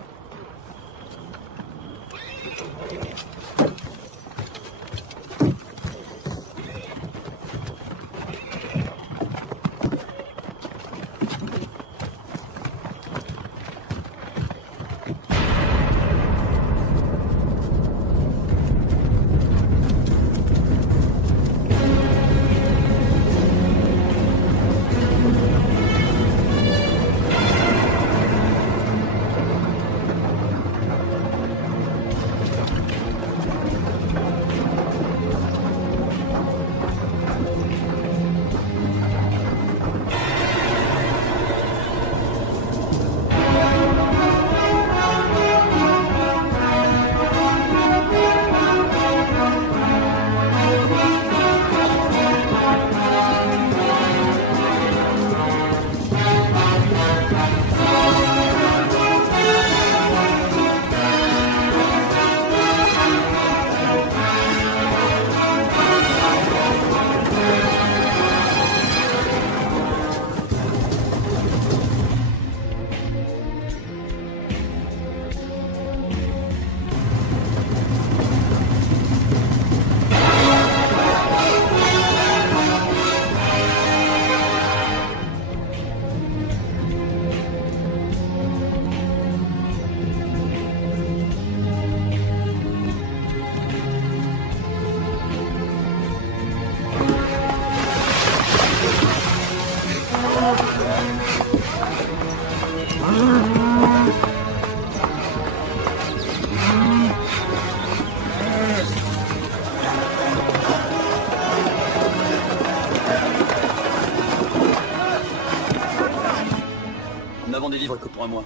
Nous n'avons des vivres que pour un mois.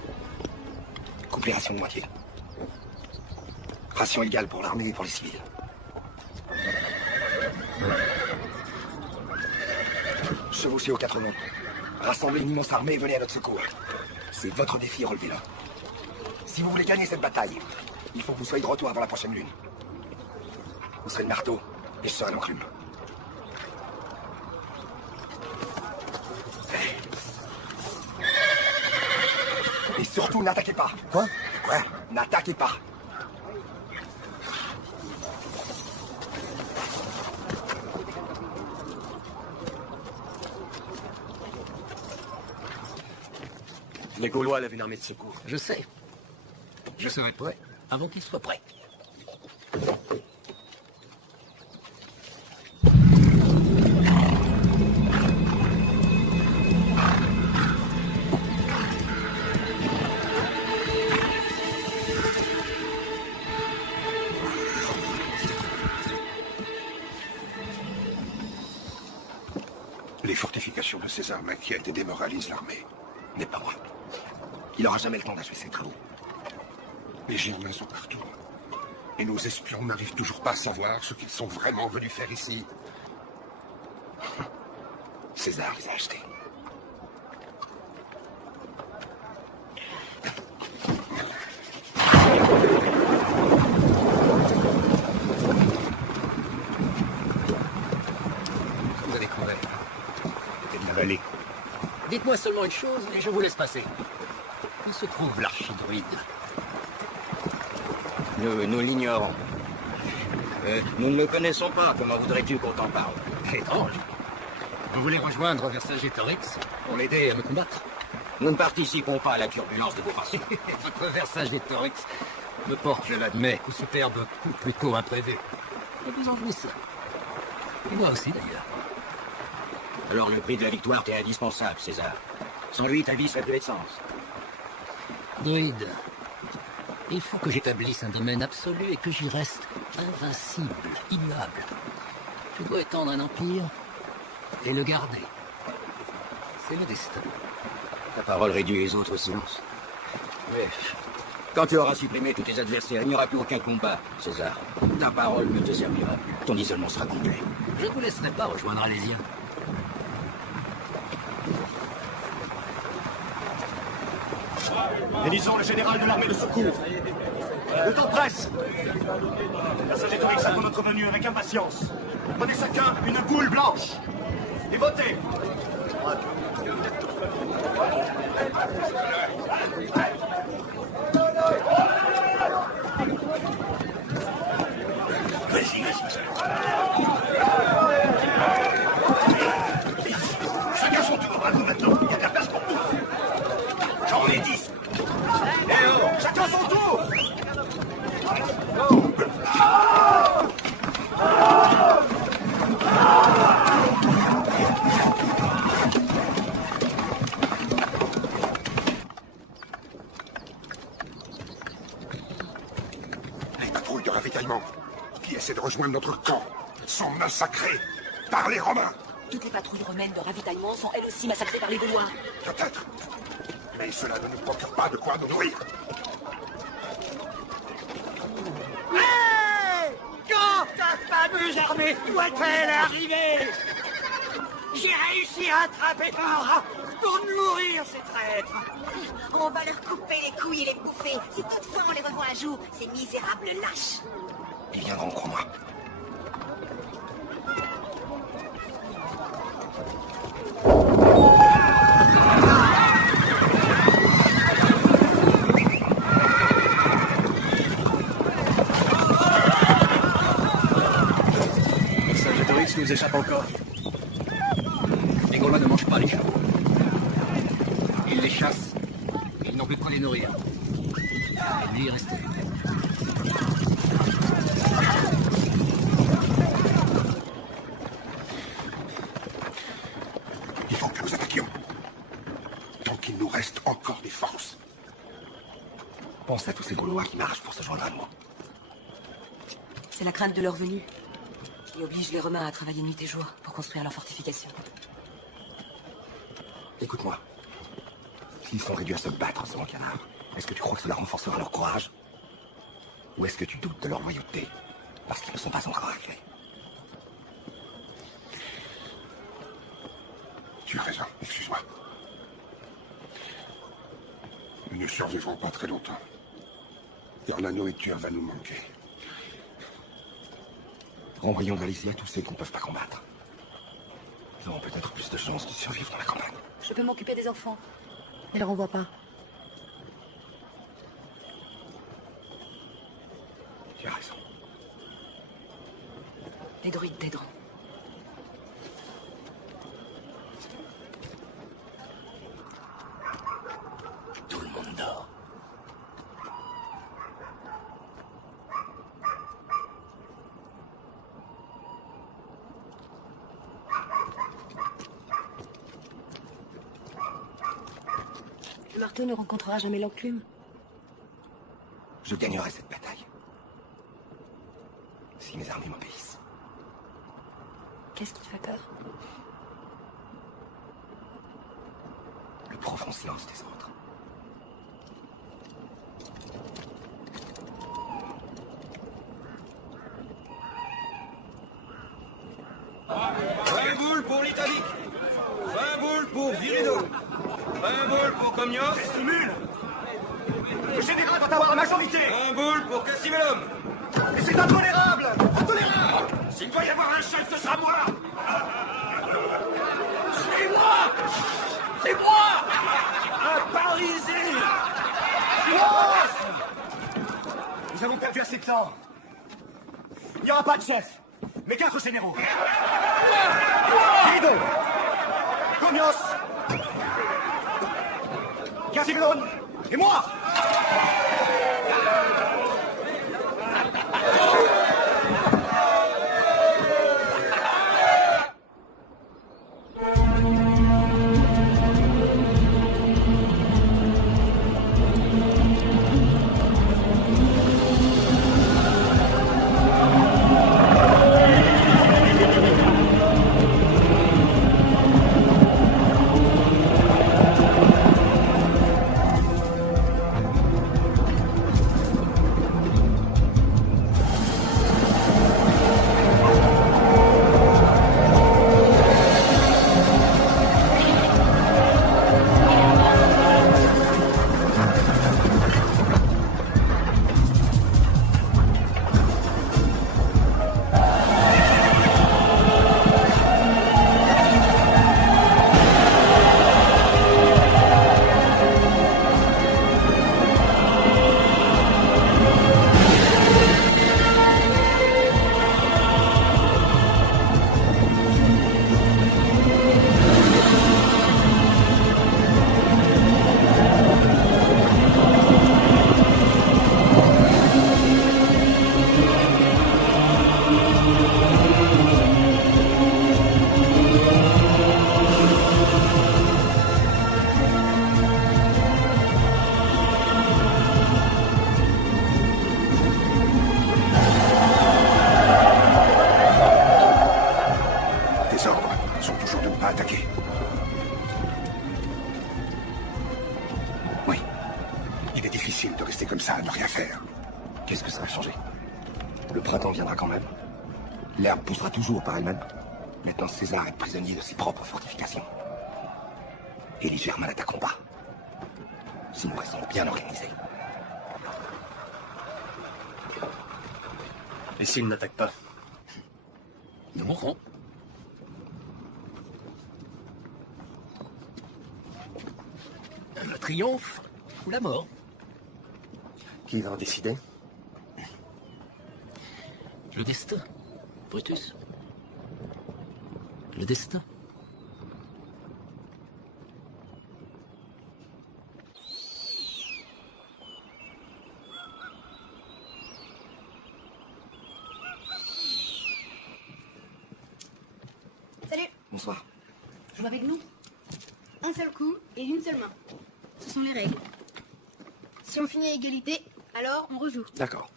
Coupe les rations de moitié. Ration égale pour l'armée et pour les civils. Chevauchez aux 4 vents. Rassemblez une immense armée et venez à notre secours. C'est votre défi, relevez-le. Si vous voulez gagner cette bataille, il faut que vous soyez de retour avant la prochaine lune. Vous serez le marteau et je serai l'enclume. Et surtout, n'attaquez pas. Quoi? Ouais, n'attaquez pas. Les Gaulois avaient une armée de secours. Je sais. Je serai prêt avant qu'il soit prêt. Les fortifications de César m'inquiètent et démoralisent l'armée. Mais pas moi. Il n'aura jamais le temps d'achever ses travaux. Les Germains sont partout. Et nos espions n'arrivent toujours pas à savoir ce qu'ils sont vraiment venus faire ici. César les a achetés. Vous avez couvert. C'était de la vallée. Dites-moi seulement une chose et je vous laisse passer. Où se trouve l'archidruide? Nous l'ignorons. Nous ne le connaissons pas. Comment voudrais-tu qu'on t'en parle? Étrange. Vous voulez rejoindre Vercingétorix pour l'aider à me combattre? Nous ne participons pas à la turbulence de vos passions. Votre Vercingétorix me porte, je l'admets, au superbe coup plutôt imprévu. Et vous en jouissez. Et moi aussi, d'ailleurs. Alors le prix de la victoire t'est indispensable, César. Sans lui, ta vie serait plus de sens. Druide, il faut que j'établisse un domaine absolu et que j'y reste invincible, immuable. Je dois étendre un empire et le garder. C'est le destin. Ta parole réduit les autres au silence. Mais quand tu auras supprimé tous tes adversaires, il n'y aura plus aucun combat, César. Ta parole ne te servira plus. Ton isolement sera complet. Je ne vous laisserai pas rejoindre Alésia. Élisons le général de l'armée de secours. Le temps presse. Vercingétorix attend notre venue avec impatience. Prenez chacun une boule blanche. Et votez. Vas-y, vas-y. Chacun son tour, à nous maintenant. Il y a de la place pour tous. J'en ai 10. Eh oh, chacun son tour. Les patrouilles de ravitaillement qui essaient de rejoindre notre camp sont massacrées par les Romains. Toutes les patrouilles romaines de ravitaillement sont elles aussi massacrées par les Gaulois. Peut-être. Mais cela ne nous procure pas de quoi nous nourrir. Quand ta fameuse armée doit-elle arriver? J'ai réussi à attraper un rat pour nourrir ces traîtres. On va leur couper les couilles et les bouffer, si toutefois on les revoit un jour, ces misérables lâches. Ils viendront, crois-moi. Vercingétorix nous échappe encore. Les Gaulois ne mangent pas les chats. Ils les chassent. Ils n'ont plus de quoi les nourrir. L'ennemi est resté. Il faut que nous attaquions. Tant qu'il nous reste encore des forces. Pense à tous ces Gaulois qui marchent pour se joindre à nous. C'est la crainte de leur venue qui oblige les Romains à travailler nuit et jour pour construire leurs fortifications. Écoute-moi. S'ils sont réduits à se battre selon Canard, est-ce que tu crois que cela renforcera leur courage? Ou est-ce que tu doutes de leur loyauté parce qu'ils ne sont pas encore arrivés? Tu as raison, excuse-moi. Nous ne survivrons pas très longtemps. Car la nourriture va nous manquer. Renvoyons d'Alésia tous ceux qu'on ne peut pas combattre. Ils auront peut-être plus de chances de survivre dans la campagne. Je peux m'occuper des enfants. Ne les renvoie pas. Tu as raison. Les druides t'aideront. Tout le monde dort. Le marteau ne rencontrera jamais l'enclume. Je gagnerai cette bataille. Si mes armées m'obéissent. Qu'est-ce qui te fait peur? Le profond silence des autres. Un boule pour l'Italie. 20 boules pour Virido. 20 boules pour Commios. Stimule. Le général doit avoir la majorité. 20 boules pour Cassivellum. Et c'est intolérable. Intolérable. S'il doit y avoir un chef, ce sera moi. C'est moi. C'est moi. Un Parisien. Silence. Nous avons perdu assez de temps. Il n'y aura pas de chef, mais 4 généraux. Virido. Commios. Cassivellum. Et moi. imbécile de rester comme ça, à ne rien faire. Qu'est-ce que ça va changer? Le printemps viendra quand même. L'herbe poussera toujours par elle-même. Maintenant, César est prisonnier de ses propres fortifications. Et les Germains n'attaqueront pas. Si nous restons bien organisés. Et s'ils n'attaquent pas? Nous mourrons. Le triomphe ou la mort? Qui va en décider? Le destin, Brutus. Le destin. Salut. Bonsoir. Joue avec nous. Un seul coup et une seule main. Ce sont les règles. Si on finit à égalité, alors on rejoue. D'accord.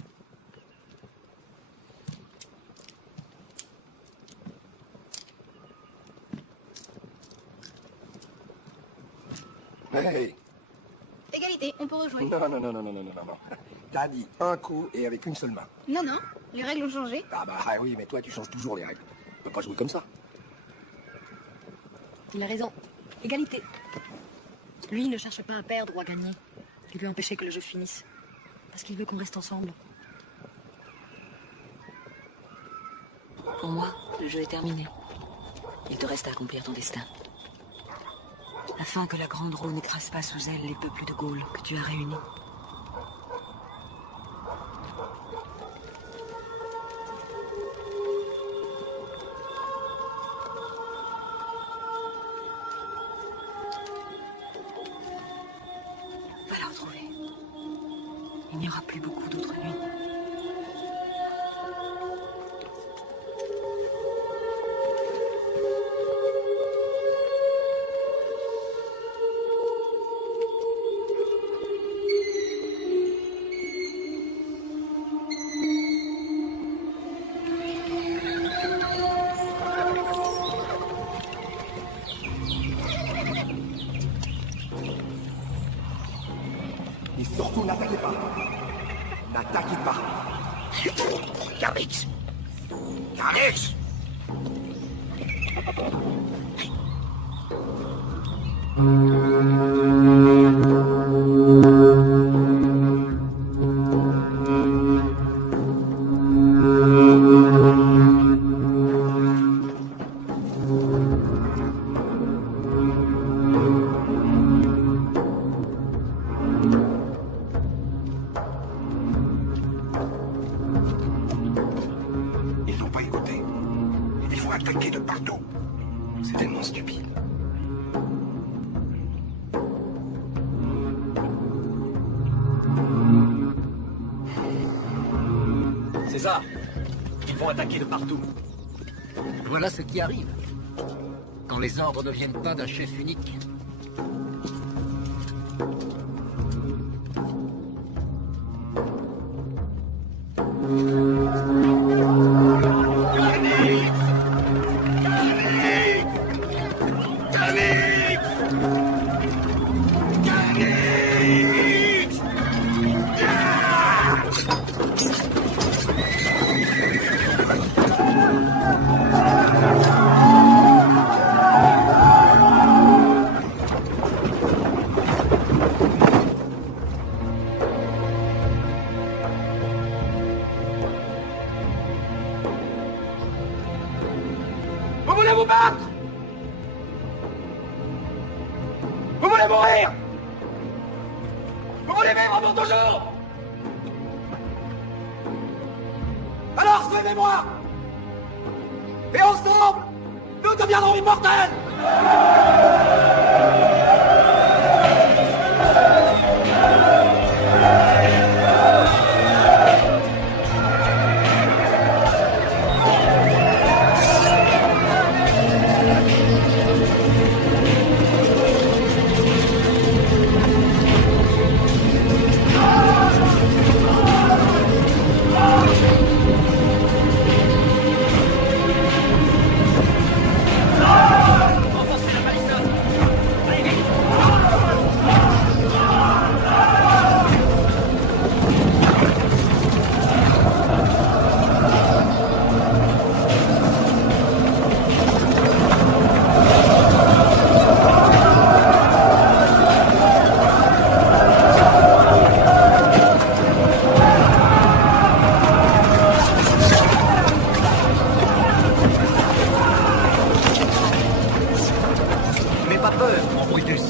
Hey. Égalité, on peut rejouer. Non. T'as dit un coup et avec une seule main. Non, les règles ont changé. Ah oui, mais toi tu changes toujours les règles. On peut pas jouer comme ça. Il a raison. Égalité. Lui, il ne cherche pas à perdre ou à gagner. Il veut empêcher que le jeu finisse. Parce qu'il veut qu'on reste ensemble. Pour moi, le jeu est terminé. Il te reste à accomplir ton destin. Afin que la Grande Roue n'écrase pas sous elle les peuples de Gaule que tu as réunis. Va la retrouver. Il n'y aura plus beaucoup d'autres nuits. Et surtout, n'attaquez pas. N'attaquez pas. Carnix! Carnix! Ils n'ont pas écouté. Il faut attaquer de partout. C'est tellement stupide. César, ils vont attaquer de partout. Voilà ce qui arrive. Quand les ordres ne viennent pas d'un chef unique. Vous voulez vous battre? Vous voulez mourir? Vous voulez vivre pour toujours? Alors suivez-moi! Et ensemble, nous deviendrons immortels! Renforcez la pas peur. Mon Brutus.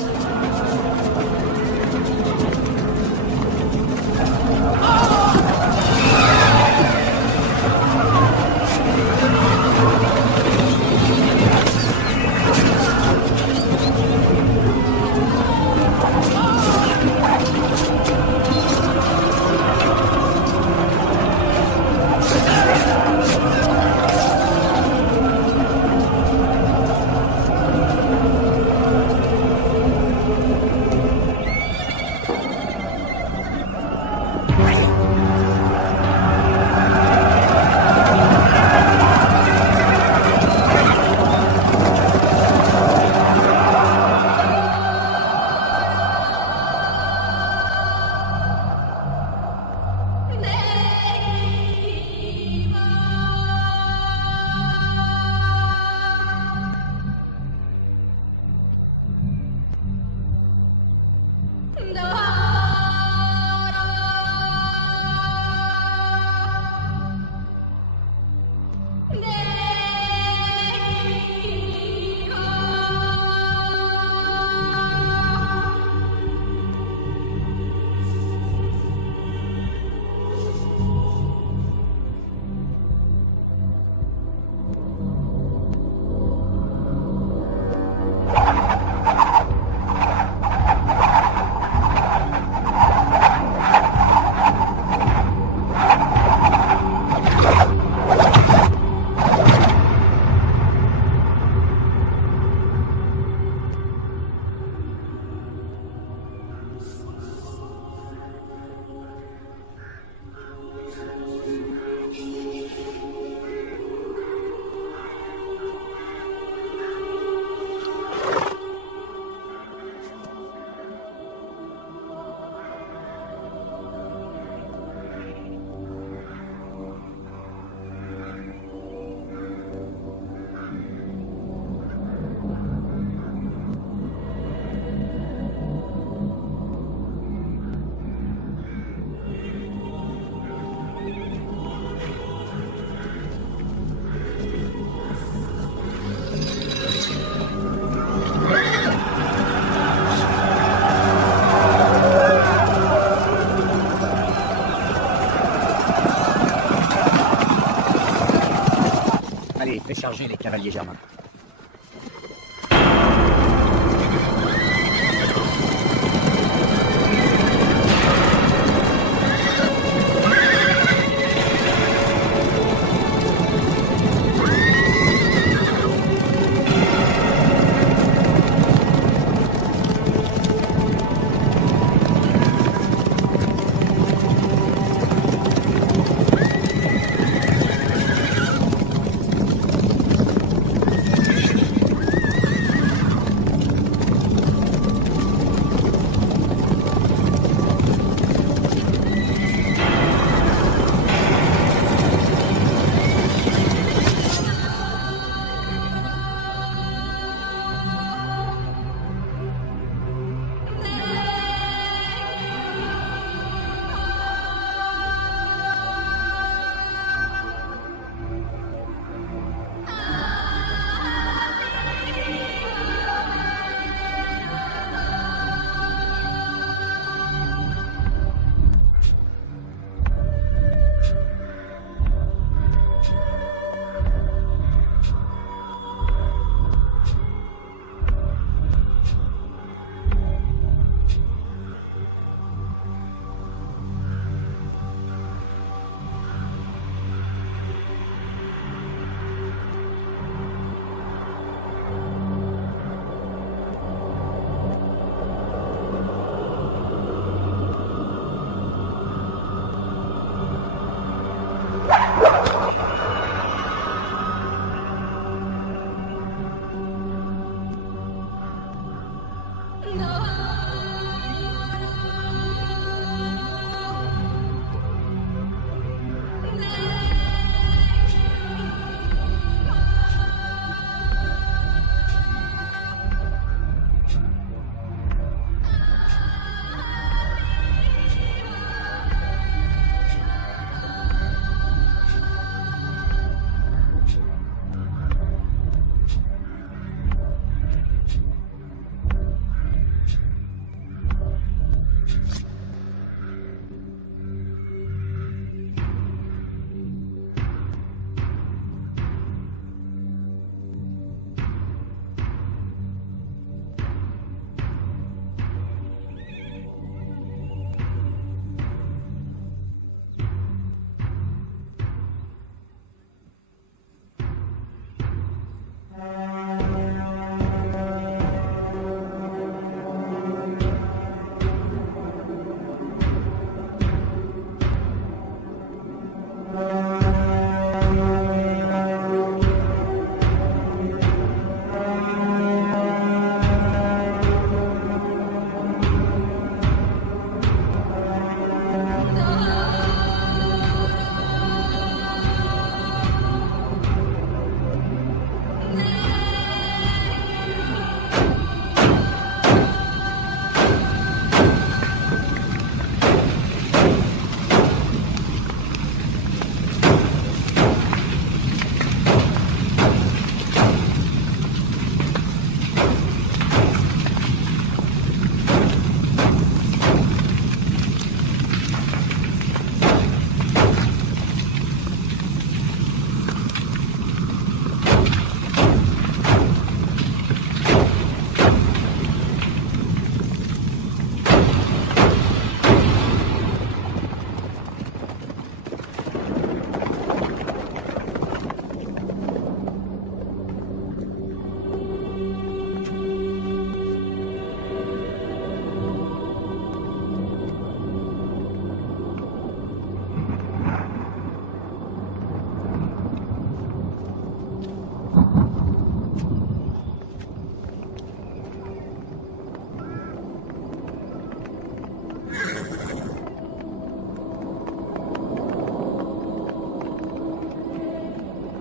Allez, fais charger les cavaliers germains.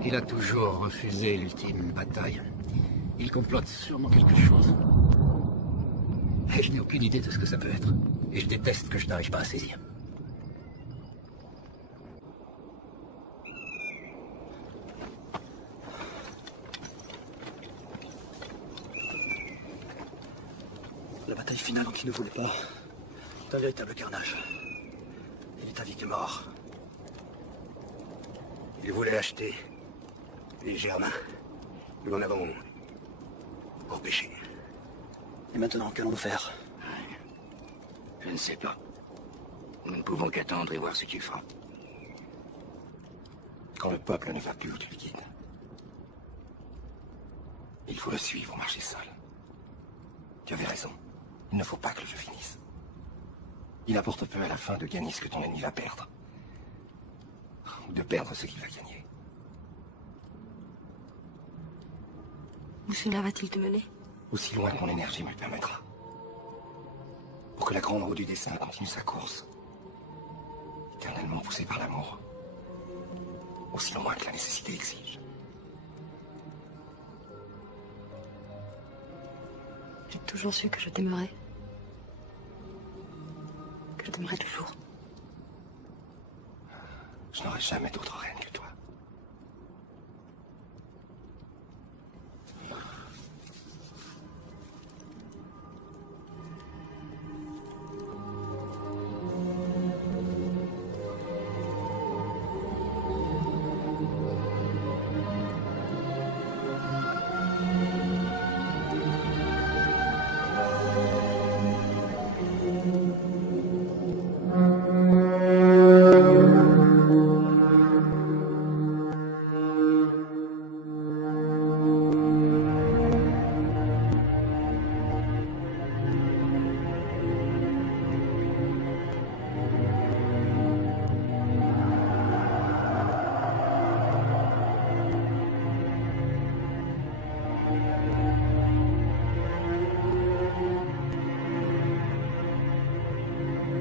Il a toujours refusé l'ultime bataille. Il complote sûrement quelque chose. Et je n'ai aucune idée de ce que ça peut être. Et je déteste que je n'arrive pas à saisir. La bataille finale dont il ne voulait pas est un véritable carnage. Il est à vie que mort. Il voulait acheter les Germains. Nous en avons empêché. Et maintenant, qu'allons-nous faire? Je ne sais pas. Nous ne pouvons qu'attendre et voir ce qu'il fera. Quand le peuple ne va plus où tu le guides, il faut le suivre au marché seul. Tu avais raison. Il ne faut pas que le jeu finisse. Il apporte peu à la fin de gagner ce que ton ennemi va perdre. Ou de perdre ce qu'il va gagner. Où cela va-t-il te mener? Aussi loin que mon énergie me le permettra. Pour que la grande roue du destin continue sa course. Éternellement poussée par l'amour. Aussi loin que la nécessité l'exige. J'ai toujours su que je t'aimerais. Que je t'aimerais toujours. Je n'aurai jamais d'autre reine que toi.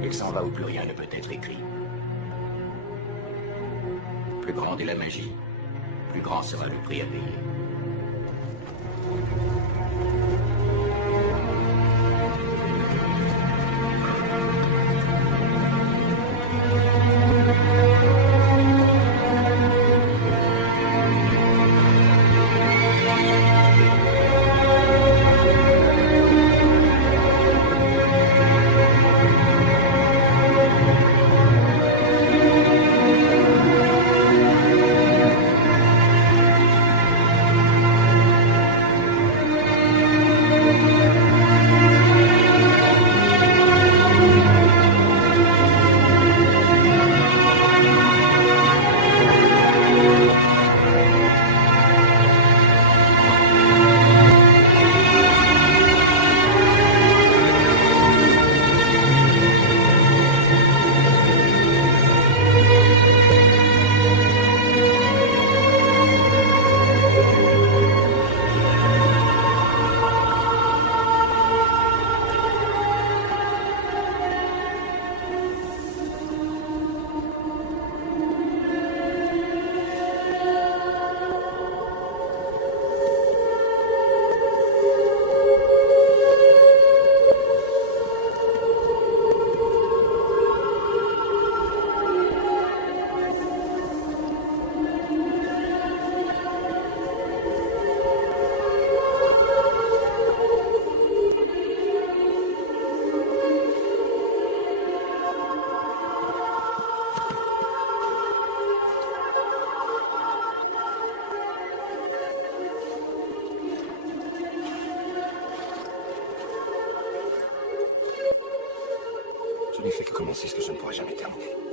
Et s'en va où plus rien ne peut être écrit. Plus grande est la magie, plus grand sera le prix à payer. Je n'ai fait que commencer ce que je ne pourrai jamais terminer.